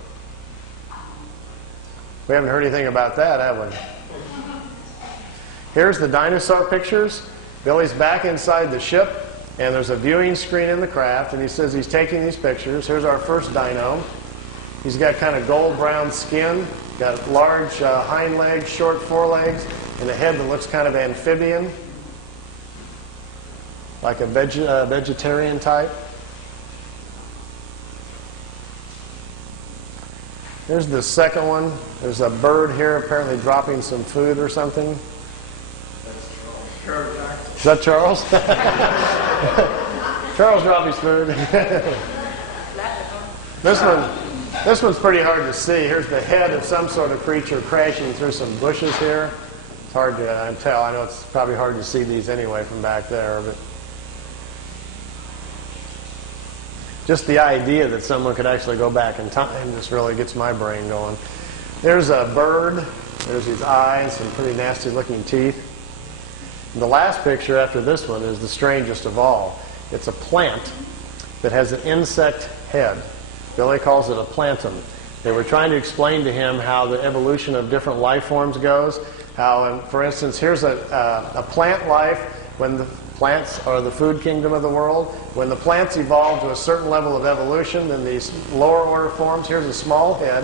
We haven't heard anything about that, have we? Here's the dinosaur pictures. Billy's back inside the ship, and there's a viewing screen in the craft, and he says he's taking these pictures. Here's our first dino. He's got kind of gold-brown skin, got large hind legs, short forelegs, and a head that looks kind of amphibian, like a vegetarian type. Here's the second one. There's a bird here apparently dropping some food or something. Is that Charles? Charles dropped his food. This one's pretty hard to see. Here's the head of some sort of creature crashing through some bushes here. It's hard to tell. I know it's probably hard to see these anyway from back there, but just the idea that someone could actually go back in time just really gets my brain going. There's a bird. There's his eyes, some pretty nasty looking teeth. And the last picture after this one is the strangest of all. It's a plant that has an insect head. Billy calls it a plantum. They were trying to explain to him how the evolution of different life forms goes. How, for instance, here's a plant life when the plants are the food kingdom of the world. When the plants evolve to a certain level of evolution, then these lower order forms, here's a small head,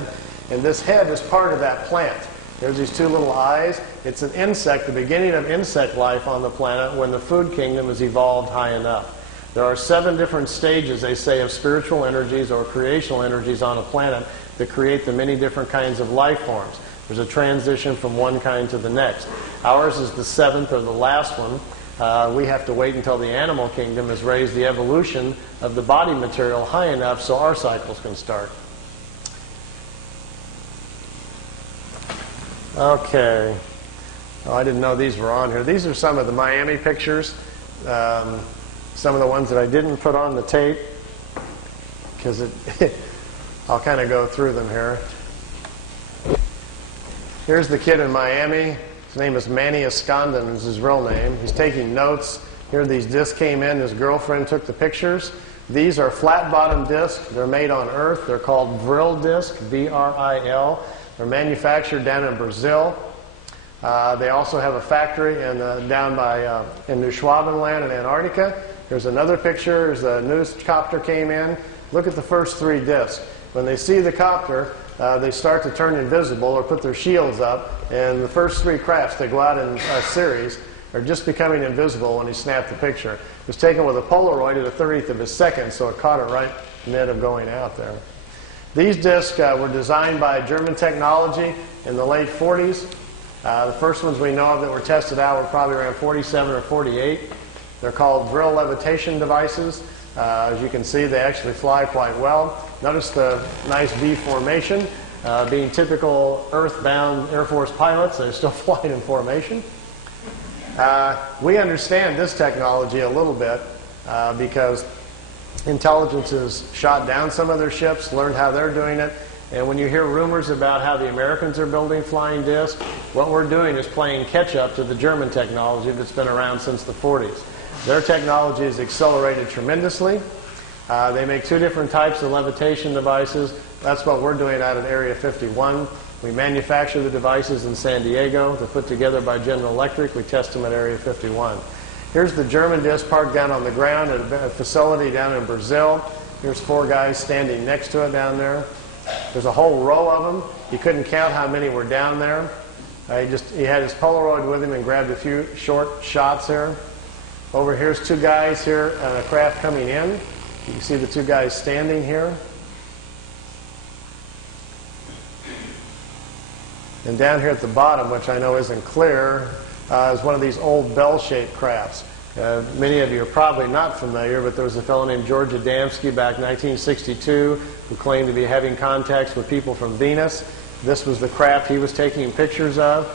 and this head is part of that plant. There's these 2 little eyes. It's an insect, the beginning of insect life on the planet when the food kingdom has evolved high enough. There are 7 different stages, they say, of spiritual energies or creational energies on a planet that create the many different kinds of life forms. There's a transition from one kind to the next. Ours is the 7th or the last one. We have to wait until the animal kingdom has raised the evolution of the body material high enough so our cycles can start. Okay. Oh, I didn't know these were on here. These are some of the Miami pictures. Some of the ones that I didn't put on the tape, because I'll kind of go through them here. Here's the kid in Miami. His name is Manny Escondon is his real name. He's taking notes. Here these discs came in. His girlfriend took the pictures. These are flat-bottom discs. They're made on Earth. They're called Vril discs, V-R-I-L. They're manufactured down in Brazil. They also have a factory down by in New Schwabenland in Antarctica. Here's another picture. There's a news copter came in. Look at the first 3 discs. When they see the copter, they start to turn invisible or put their shields up, and the first 3 crafts that go out in a series are just becoming invisible when he snapped the picture. It was taken with a Polaroid at 1/30th of a second, so it caught it right in the mid of going out there. These discs were designed by German technology in the late 40s. The first ones we know of that were tested out were probably around 47 or 48. They're called Vril levitation devices. As you can see, they actually fly quite well. Notice the nice V formation. Being typical earthbound Air Force pilots, they're still flying in formation. We understand this technology a little bit because intelligence has shot down some of their ships, learned how they're doing it. And when you hear rumors about how the Americans are building flying discs, what we're doing is playing catch-up to the German technology that's been around since the 40s. Their technology has accelerated tremendously. They make 2 different types of levitation devices. That's what we're doing out at Area 51. We manufacture the devices in San Diego. They're put together by General Electric. We test them at Area 51. Here's the German disc parked down on the ground at a facility down in Brazil. Here's 4 guys standing next to it down there. There's a whole row of them. He couldn't count how many were down there. He had his Polaroid with him and grabbed a few short shots here. Over here's 2 guys here on a craft coming in. You can see the 2 guys standing here. And down here at the bottom, which I know isn't clear, is one of these old bell-shaped crafts. Many of you are probably not familiar, but there was a fellow named George Adamski back in 1962 who claimed to be having contacts with people from Venus. This was the craft he was taking pictures of.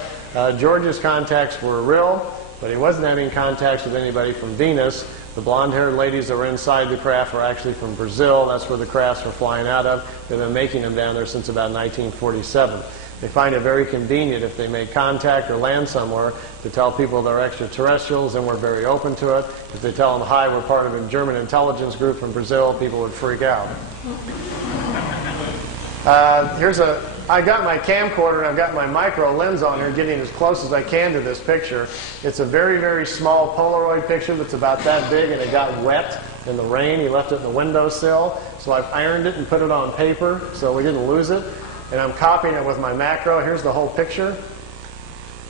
George's contacts were real, but he wasn't having contacts with anybody from Venus. The blonde-haired ladies that were inside the craft were actually from Brazil. That's where the crafts were flying out of. They've been making them down there since about 1947. They find it very convenient if they make contact or land somewhere to tell people they're extraterrestrials, and we're very open to it. If they tell them, hi, we're part of a German intelligence group from Brazil, people would freak out. I got my camcorder and I've got my micro lens on here getting as close as I can to this picture. It's a very, very small Polaroid picture that's about that big, and it got wet in the rain. He left it in the windowsill. So I've ironed it and put it on paper so we didn't lose it. And I'm copying it with my macro. Here's the whole picture.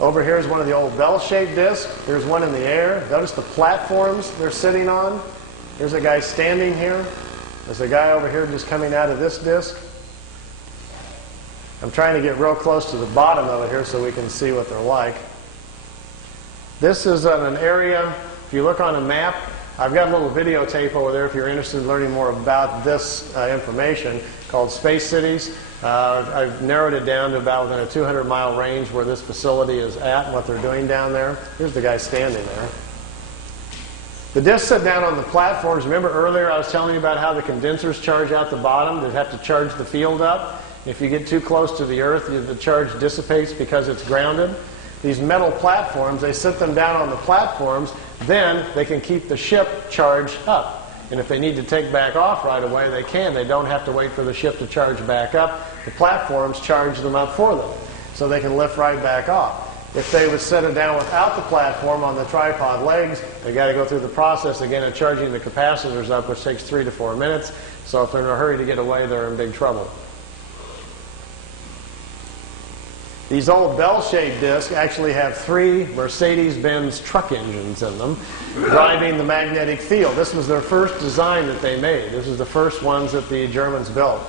Over here is one of the old bell-shaped discs. Here's one in the air. Notice the platforms they're sitting on. There's a guy standing here. There's a guy over here just coming out of this disc. I'm trying to get real close to the bottom of it here so we can see what they're like. This is an area, if you look on a map, I've got a little videotape over there if you're interested in learning more about this information, called Space Cities. I've narrowed it down to about within a 200-mile range where this facility is at and what they're doing down there. Here's the guy standing there. The discs sit down on the platforms. Remember earlier I was telling you about how the condensers charge out the bottom? They have to charge the field up. If you get too close to the Earth, the charge dissipates because it's grounded. These metal platforms, they sit them down on the platforms, then they can keep the ship charged up. And if they need to take back off right away, they can. They don't have to wait for the ship to charge back up. The platforms charge them up for them, so they can lift right back off. If they would set it down without the platform on the tripod legs, they got to go through the process again of charging the capacitors up, which takes 3 to 4 minutes. So if they're in a hurry to get away, they're in big trouble. These old bell-shaped discs actually have 3 Mercedes-Benz truck engines in them, driving the magnetic field. This was their first design that they made. This was the first ones that the Germans built.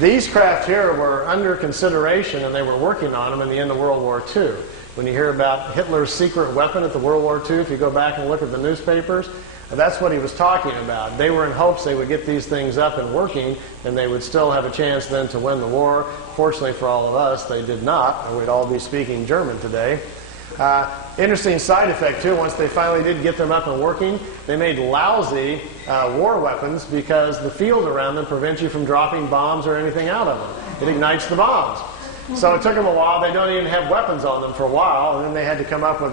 These craft here were under consideration, and they were working on them in the end of World War II. When you hear about Hitler's secret weapon at the World War II, if you go back and look at the newspapers, that's what he was talking about. They were in hopes they would get these things up and working, and they would still have a chance then to win the war. Fortunately for all of us, they did not, or we'd all be speaking German today. Interesting side effect, too, once they finally did get them up and working, they made lousy war weapons because the field around them prevents you from dropping bombs or anything out of them. It ignites the bombs. So it took them a while. They don't even have weapons on them for a while, and then they had to come up with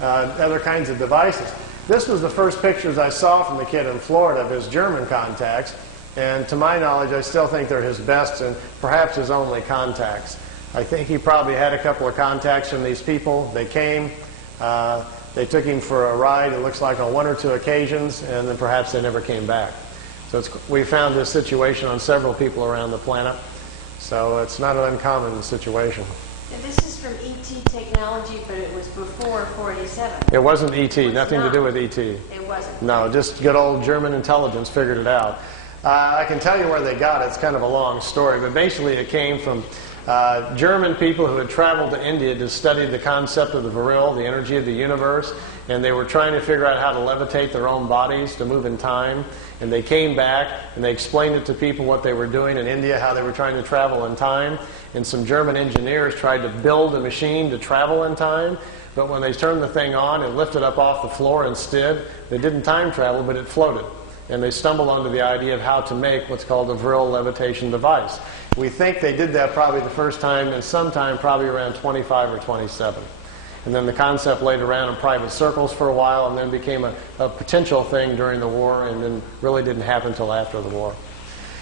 other kinds of devices. This was the first pictures I saw from the kid in Florida of his German contacts, and to my knowledge, I still think they're his best and perhaps his only contacts. I think he probably had a couple of contacts from these people. They came, they took him for a ride, it looks like on one or two occasions, and then perhaps they never came back. So we found this situation on several people around the planet, so it's not an uncommon situation. And this is from ET technology, but it was before 487. It wasn't ET, nothing to do with ET. It wasn't. No, just good old German intelligence figured it out. I can tell you where they got it. It's kind of a long story, but basically it came from German people who had traveled to India to study the concept of the Vril, the energy of the universe, and they were trying to figure out how to levitate their own bodies to move in time. And they came back and they explained it to people what they were doing in India, how they were trying to travel in time. And some German engineers tried to build a machine to travel in time, but when they turned the thing on, it lifted up off the floor instead. They didn't time travel, but it floated. And they stumbled onto the idea of how to make what's called a Vril levitation device. We think they did that probably the first time, and sometime probably around 25 or 27. And then the concept laid around in private circles for a while, and then became a potential thing during the war, and then really didn't happen until after the war.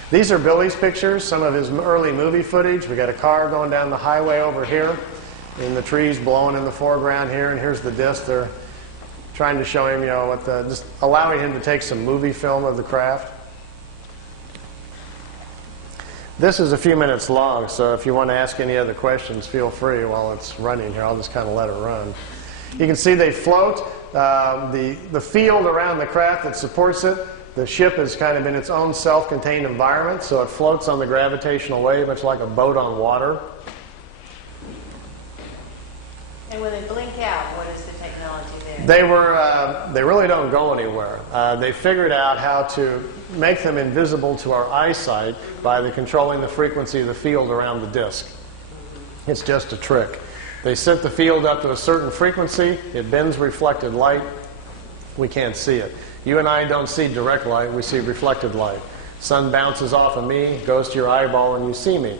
These are Billy's pictures, some of his early movie footage. We got a car going down the highway over here, and the trees blowing in the foreground here, and here's the disc. They're trying to show him, just allowing him to take some movie film of the craft. This is a few minutes long, so if you want to ask any other questions, feel free while it's running here. I'll just kind of let it run. You can see they float. The field around the craft that supports it, the ship is kind of in its own self-contained environment, so it floats on the gravitational wave, much like a boat on water. And when they blink out, what is the technology there? They really don't go anywhere. They figured out how to make them invisible to our eyesight by controlling the frequency of the field around the disk. It's just a trick. They set the field up to a certain frequency. It bends reflected light. We can't see it. You and I don't see direct light. We see reflected light. Sun bounces off of me, goes to your eyeball, and you see me.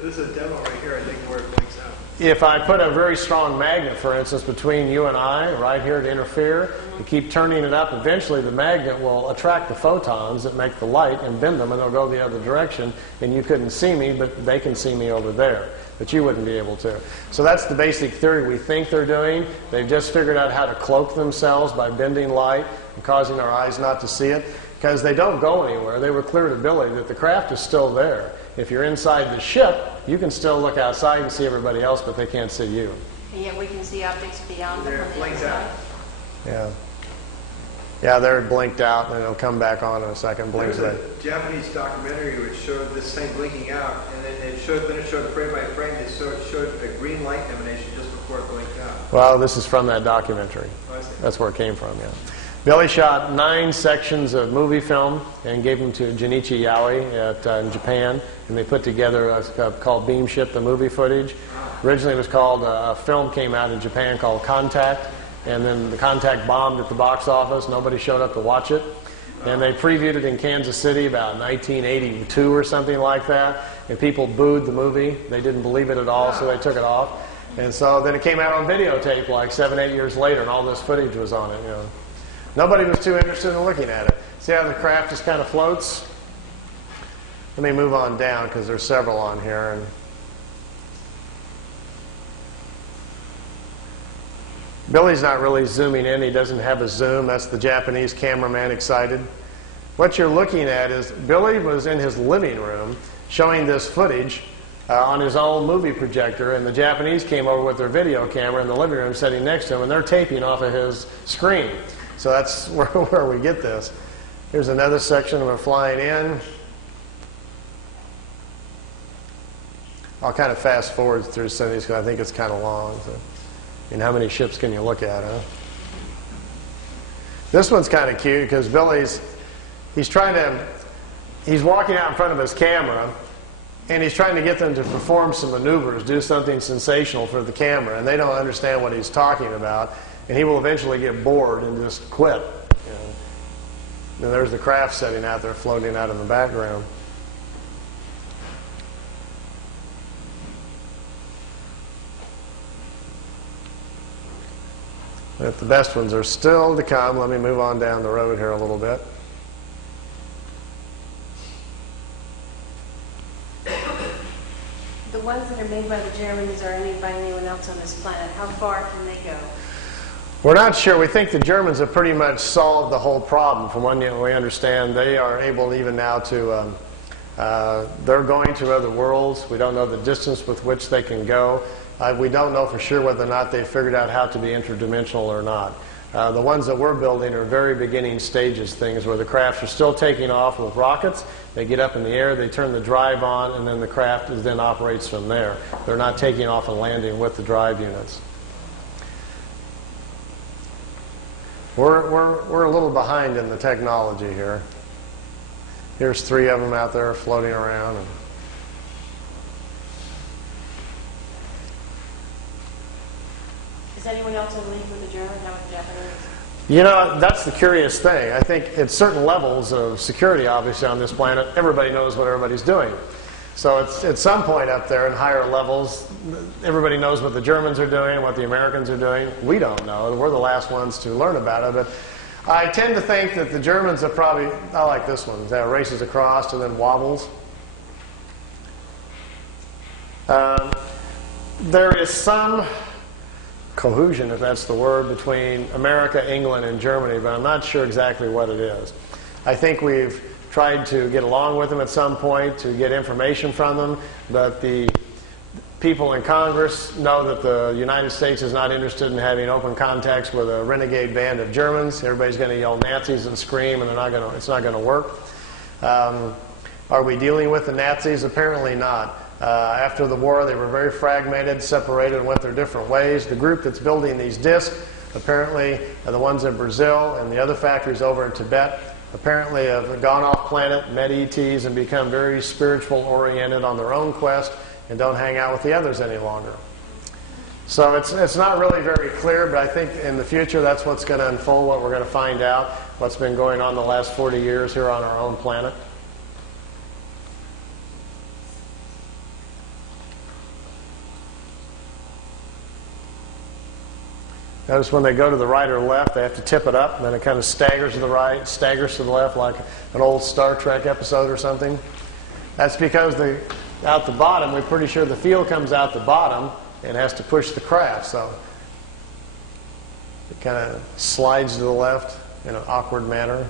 This is a demo right here, I think, where it blinks out. If I put a very strong magnet, for instance, between you and I, right here to interfere, you keep turning it up, eventually the magnet will attract the photons that make the light and bend them, and they'll go the other direction, and you couldn't see me, but they can see me over there. But you wouldn't be able to. So that's the basic theory we think they're doing. They've just figured out how to cloak themselves by bending light and causing our eyes not to see it, because they don't go anywhere. They were clear to Billy that the craft is still there. If you're inside the ship, you can still look outside and see everybody else, but they can't see you. And yet we can see objects beyond them on the Blinked outside. out. Yeah. Yeah, they're blinked out, and it'll come back on in a second. Blinks There's in. a Japanese documentary which showed this thing blinking out, and then it showed frame by frame. It showed a green light emanation just before it blinked out. Well, this is from that documentary. Oh, I see. That's where it came from, yeah. Billy shot 9 sections of movie film and gave them to Junichi Yaoi in Japan, and they put together called Beam Ship, the movie footage. Originally it was called, a film came out in Japan called Contact, and then the Contact bombed at the box office. Nobody showed up to watch it. And they previewed it in Kansas City about 1982 or something like that, and people booed the movie. They didn't believe it at all, so they took it off. And so then it came out on videotape like 7, 8 years later, and all this footage was on it, Nobody was too interested in looking at it. See how the craft just kind of floats? Let me move on down because there's several on here. And Billy's not really zooming in. He doesn't have a zoom. That's the Japanese cameraman excited. What you're looking at is Billy was in his living room showing this footage on his own movie projector, and the Japanese came over with their video camera in the living room sitting next to him, and they're taping off of his screen. So that's where we get this. Here's another section of it flying in. I'll kind of fast forward through some of these because I think it's kind of long. So And how many ships can you look at, huh? This one's kind of cute because Billy's walking out in front of his camera, and he's trying to get them to perform some maneuvers, do something sensational for the camera, and they don't understand what he's talking about, and he will eventually get bored and just quit. You know? And there's the craft sitting out there floating out in the background. But the best ones are still to come. Let me move on down the road here a little bit. The ones that are made by the Germans or by anyone else on this planet, how far can they go? We're not sure. We think the Germans have pretty much solved the whole problem. From what we understand, they are able even now to, they're going to other worlds. We don't know the distance with which they can go. We don't know for sure whether or not they've figured out how to be interdimensional or not. The ones that we're building are very beginning stages things where the crafts are still taking off with rockets. They get up in the air, they turn the drive on, and then the craft then operates from there. They're not taking off and landing with the drive units. We're a little behind in the technology here. Here's 3 of them out there floating around. Is anyone else in league with the Germans? How with the Japanese? You know, that's the curious thing. I think at certain levels of security, obviously, on this planet, everybody knows what everybody's doing. So it's at some point up there in higher levels, everybody knows what the Germans are doing, what the Americans are doing. We don't know. We're the last ones to learn about it. But I tend to think that the Germans have probably, I like this one, that races across and then wobbles. There is some cohesion, if that's the word, between America, England, and Germany, but I'm not sure exactly what it is. I think we've tried to get along with them at some point to get information from them, but the people in Congress know that the United States is not interested in having open contacts with a renegade band of Germans. Everybody's going to yell Nazis and scream, and it's not going to work. Are we dealing with the Nazis? Apparently not. After the war, they were very fragmented, separated, and went their different ways. The group that's building these discs, apparently, are the ones in Brazil and the other factories over in Tibet, apparently have gone off planet, met ETs, and become very spiritual-oriented on their own quest and don't hang out with the others any longer. So it's not really very clear, but I think in the future that's what's going to unfold, what we're going to find out, what's been going on the last 40 years here on our own planet. Notice when they go to the right or left, they have to tip it up, and then it kind of staggers to the right, staggers to the left, like an old Star Trek episode or something. That's because out the bottom, we're pretty sure the field comes out the bottom and has to push the craft, so it kind of slides to the left in an awkward manner.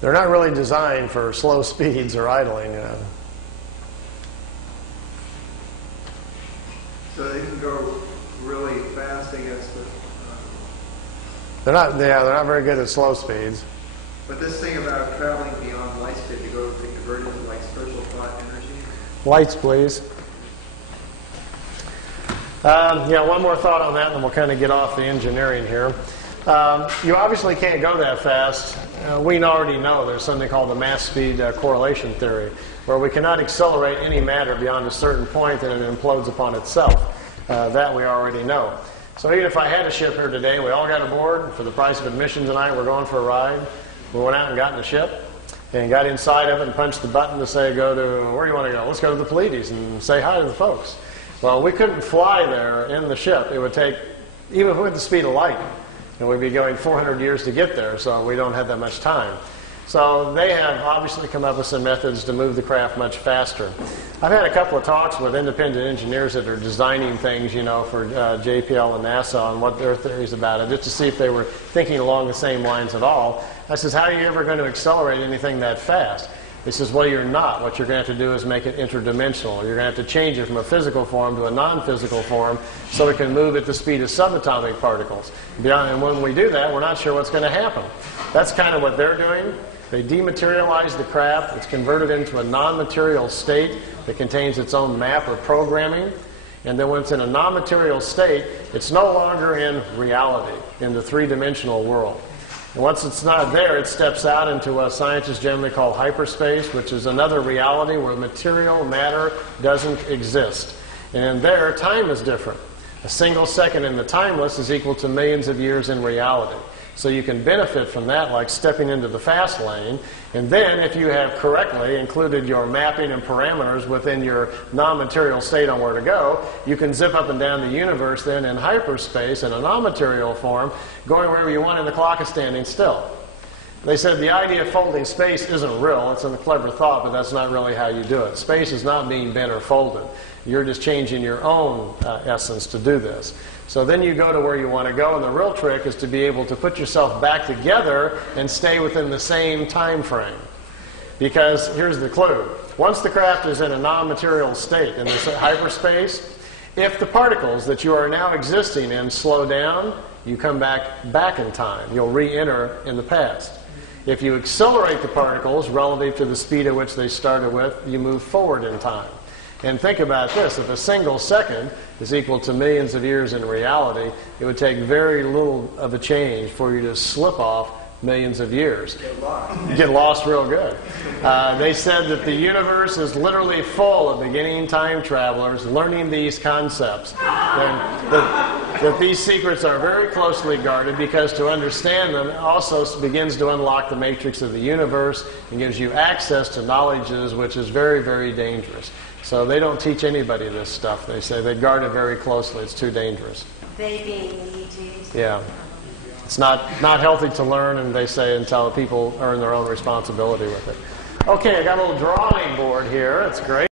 They're not really designed for slow speeds or idling, you know. So they can go really fast against the... They're not very good at slow speeds. But this thing about traveling beyond light speed to go to convert into like spiritual thought energy? Lights, please. Yeah, one more thought on that, and then we'll kind of get off the engineering here. You obviously can't go that fast. We already know there's something called the mass speed correlation theory, where we cannot accelerate any matter beyond a certain point and it implodes upon itself. That we already know. So even if I had a ship here today, we all got aboard for the price of admission tonight, we're going for a ride. We went out and got in the ship and got inside of it and punched the button to say, go to, where do you want to go? Let's go to the Pleiades and say hi to the folks. Well, we couldn't fly there in the ship. It would take, even if we had the speed of light, and we'd be going 400 years to get there, so we don't have that much time. So they have obviously come up with some methods to move the craft much faster. I've had a couple of talks with independent engineers that are designing things, you know, for JPL and NASA on what their theories about it, just to see if they were thinking along the same lines at all. I says, how are you ever going to accelerate anything that fast? He says, well, you're not. What you're going to have to do is make it interdimensional. You're going to have to change it from a physical form to a non-physical form so it can move at the speed of subatomic particles. And when we do that, we're not sure what's going to happen. That's kind of what they're doing. They dematerialize the craft. It's converted into a non-material state that contains its own map or programming. And then when it's in a non-material state, it's no longer in reality, in the three-dimensional world. And once it's not there, it steps out into what scientists generally call hyperspace, which is another reality where material matter doesn't exist. And in there, time is different. A single second in the timeless is equal to millions of years in reality. So you can benefit from that, like stepping into the fast lane. And then, if you have correctly included your mapping and parameters within your non-material state on where to go, you can zip up and down the universe then in hyperspace in a non-material form, going wherever you want, and the clock is standing still. They said the idea of folding space isn't real. It's a clever thought, but that's not really how you do it. Space is not being bent or folded. You're just changing your own essence to do this. So then you go to where you want to go, and the real trick is to be able to put yourself back together and stay within the same time frame. Because here's the clue. Once the craft is in a non-material state, in this hyperspace, if the particles that you are now existing in slow down, you come back in time. You'll re-enter in the past. If you accelerate the particles relative to the speed at which they started with, you move forward in time. And think about this. If a single second is equal to millions of years in reality, it would take very little of a change for you to slip off millions of years. Get lost real good. They said that the universe is literally full of beginning time travelers learning these concepts. And that these secrets are very closely guarded, because to understand them also begins to unlock the matrix of the universe and gives you access to knowledges which is very, very dangerous. So they don't teach anybody this stuff. They say they guard it very closely. It's too dangerous. They being the ETs. Yeah. It's not healthy to learn, and they say, until people earn their own responsibility with it. Okay, I got a little drawing board here. That's great.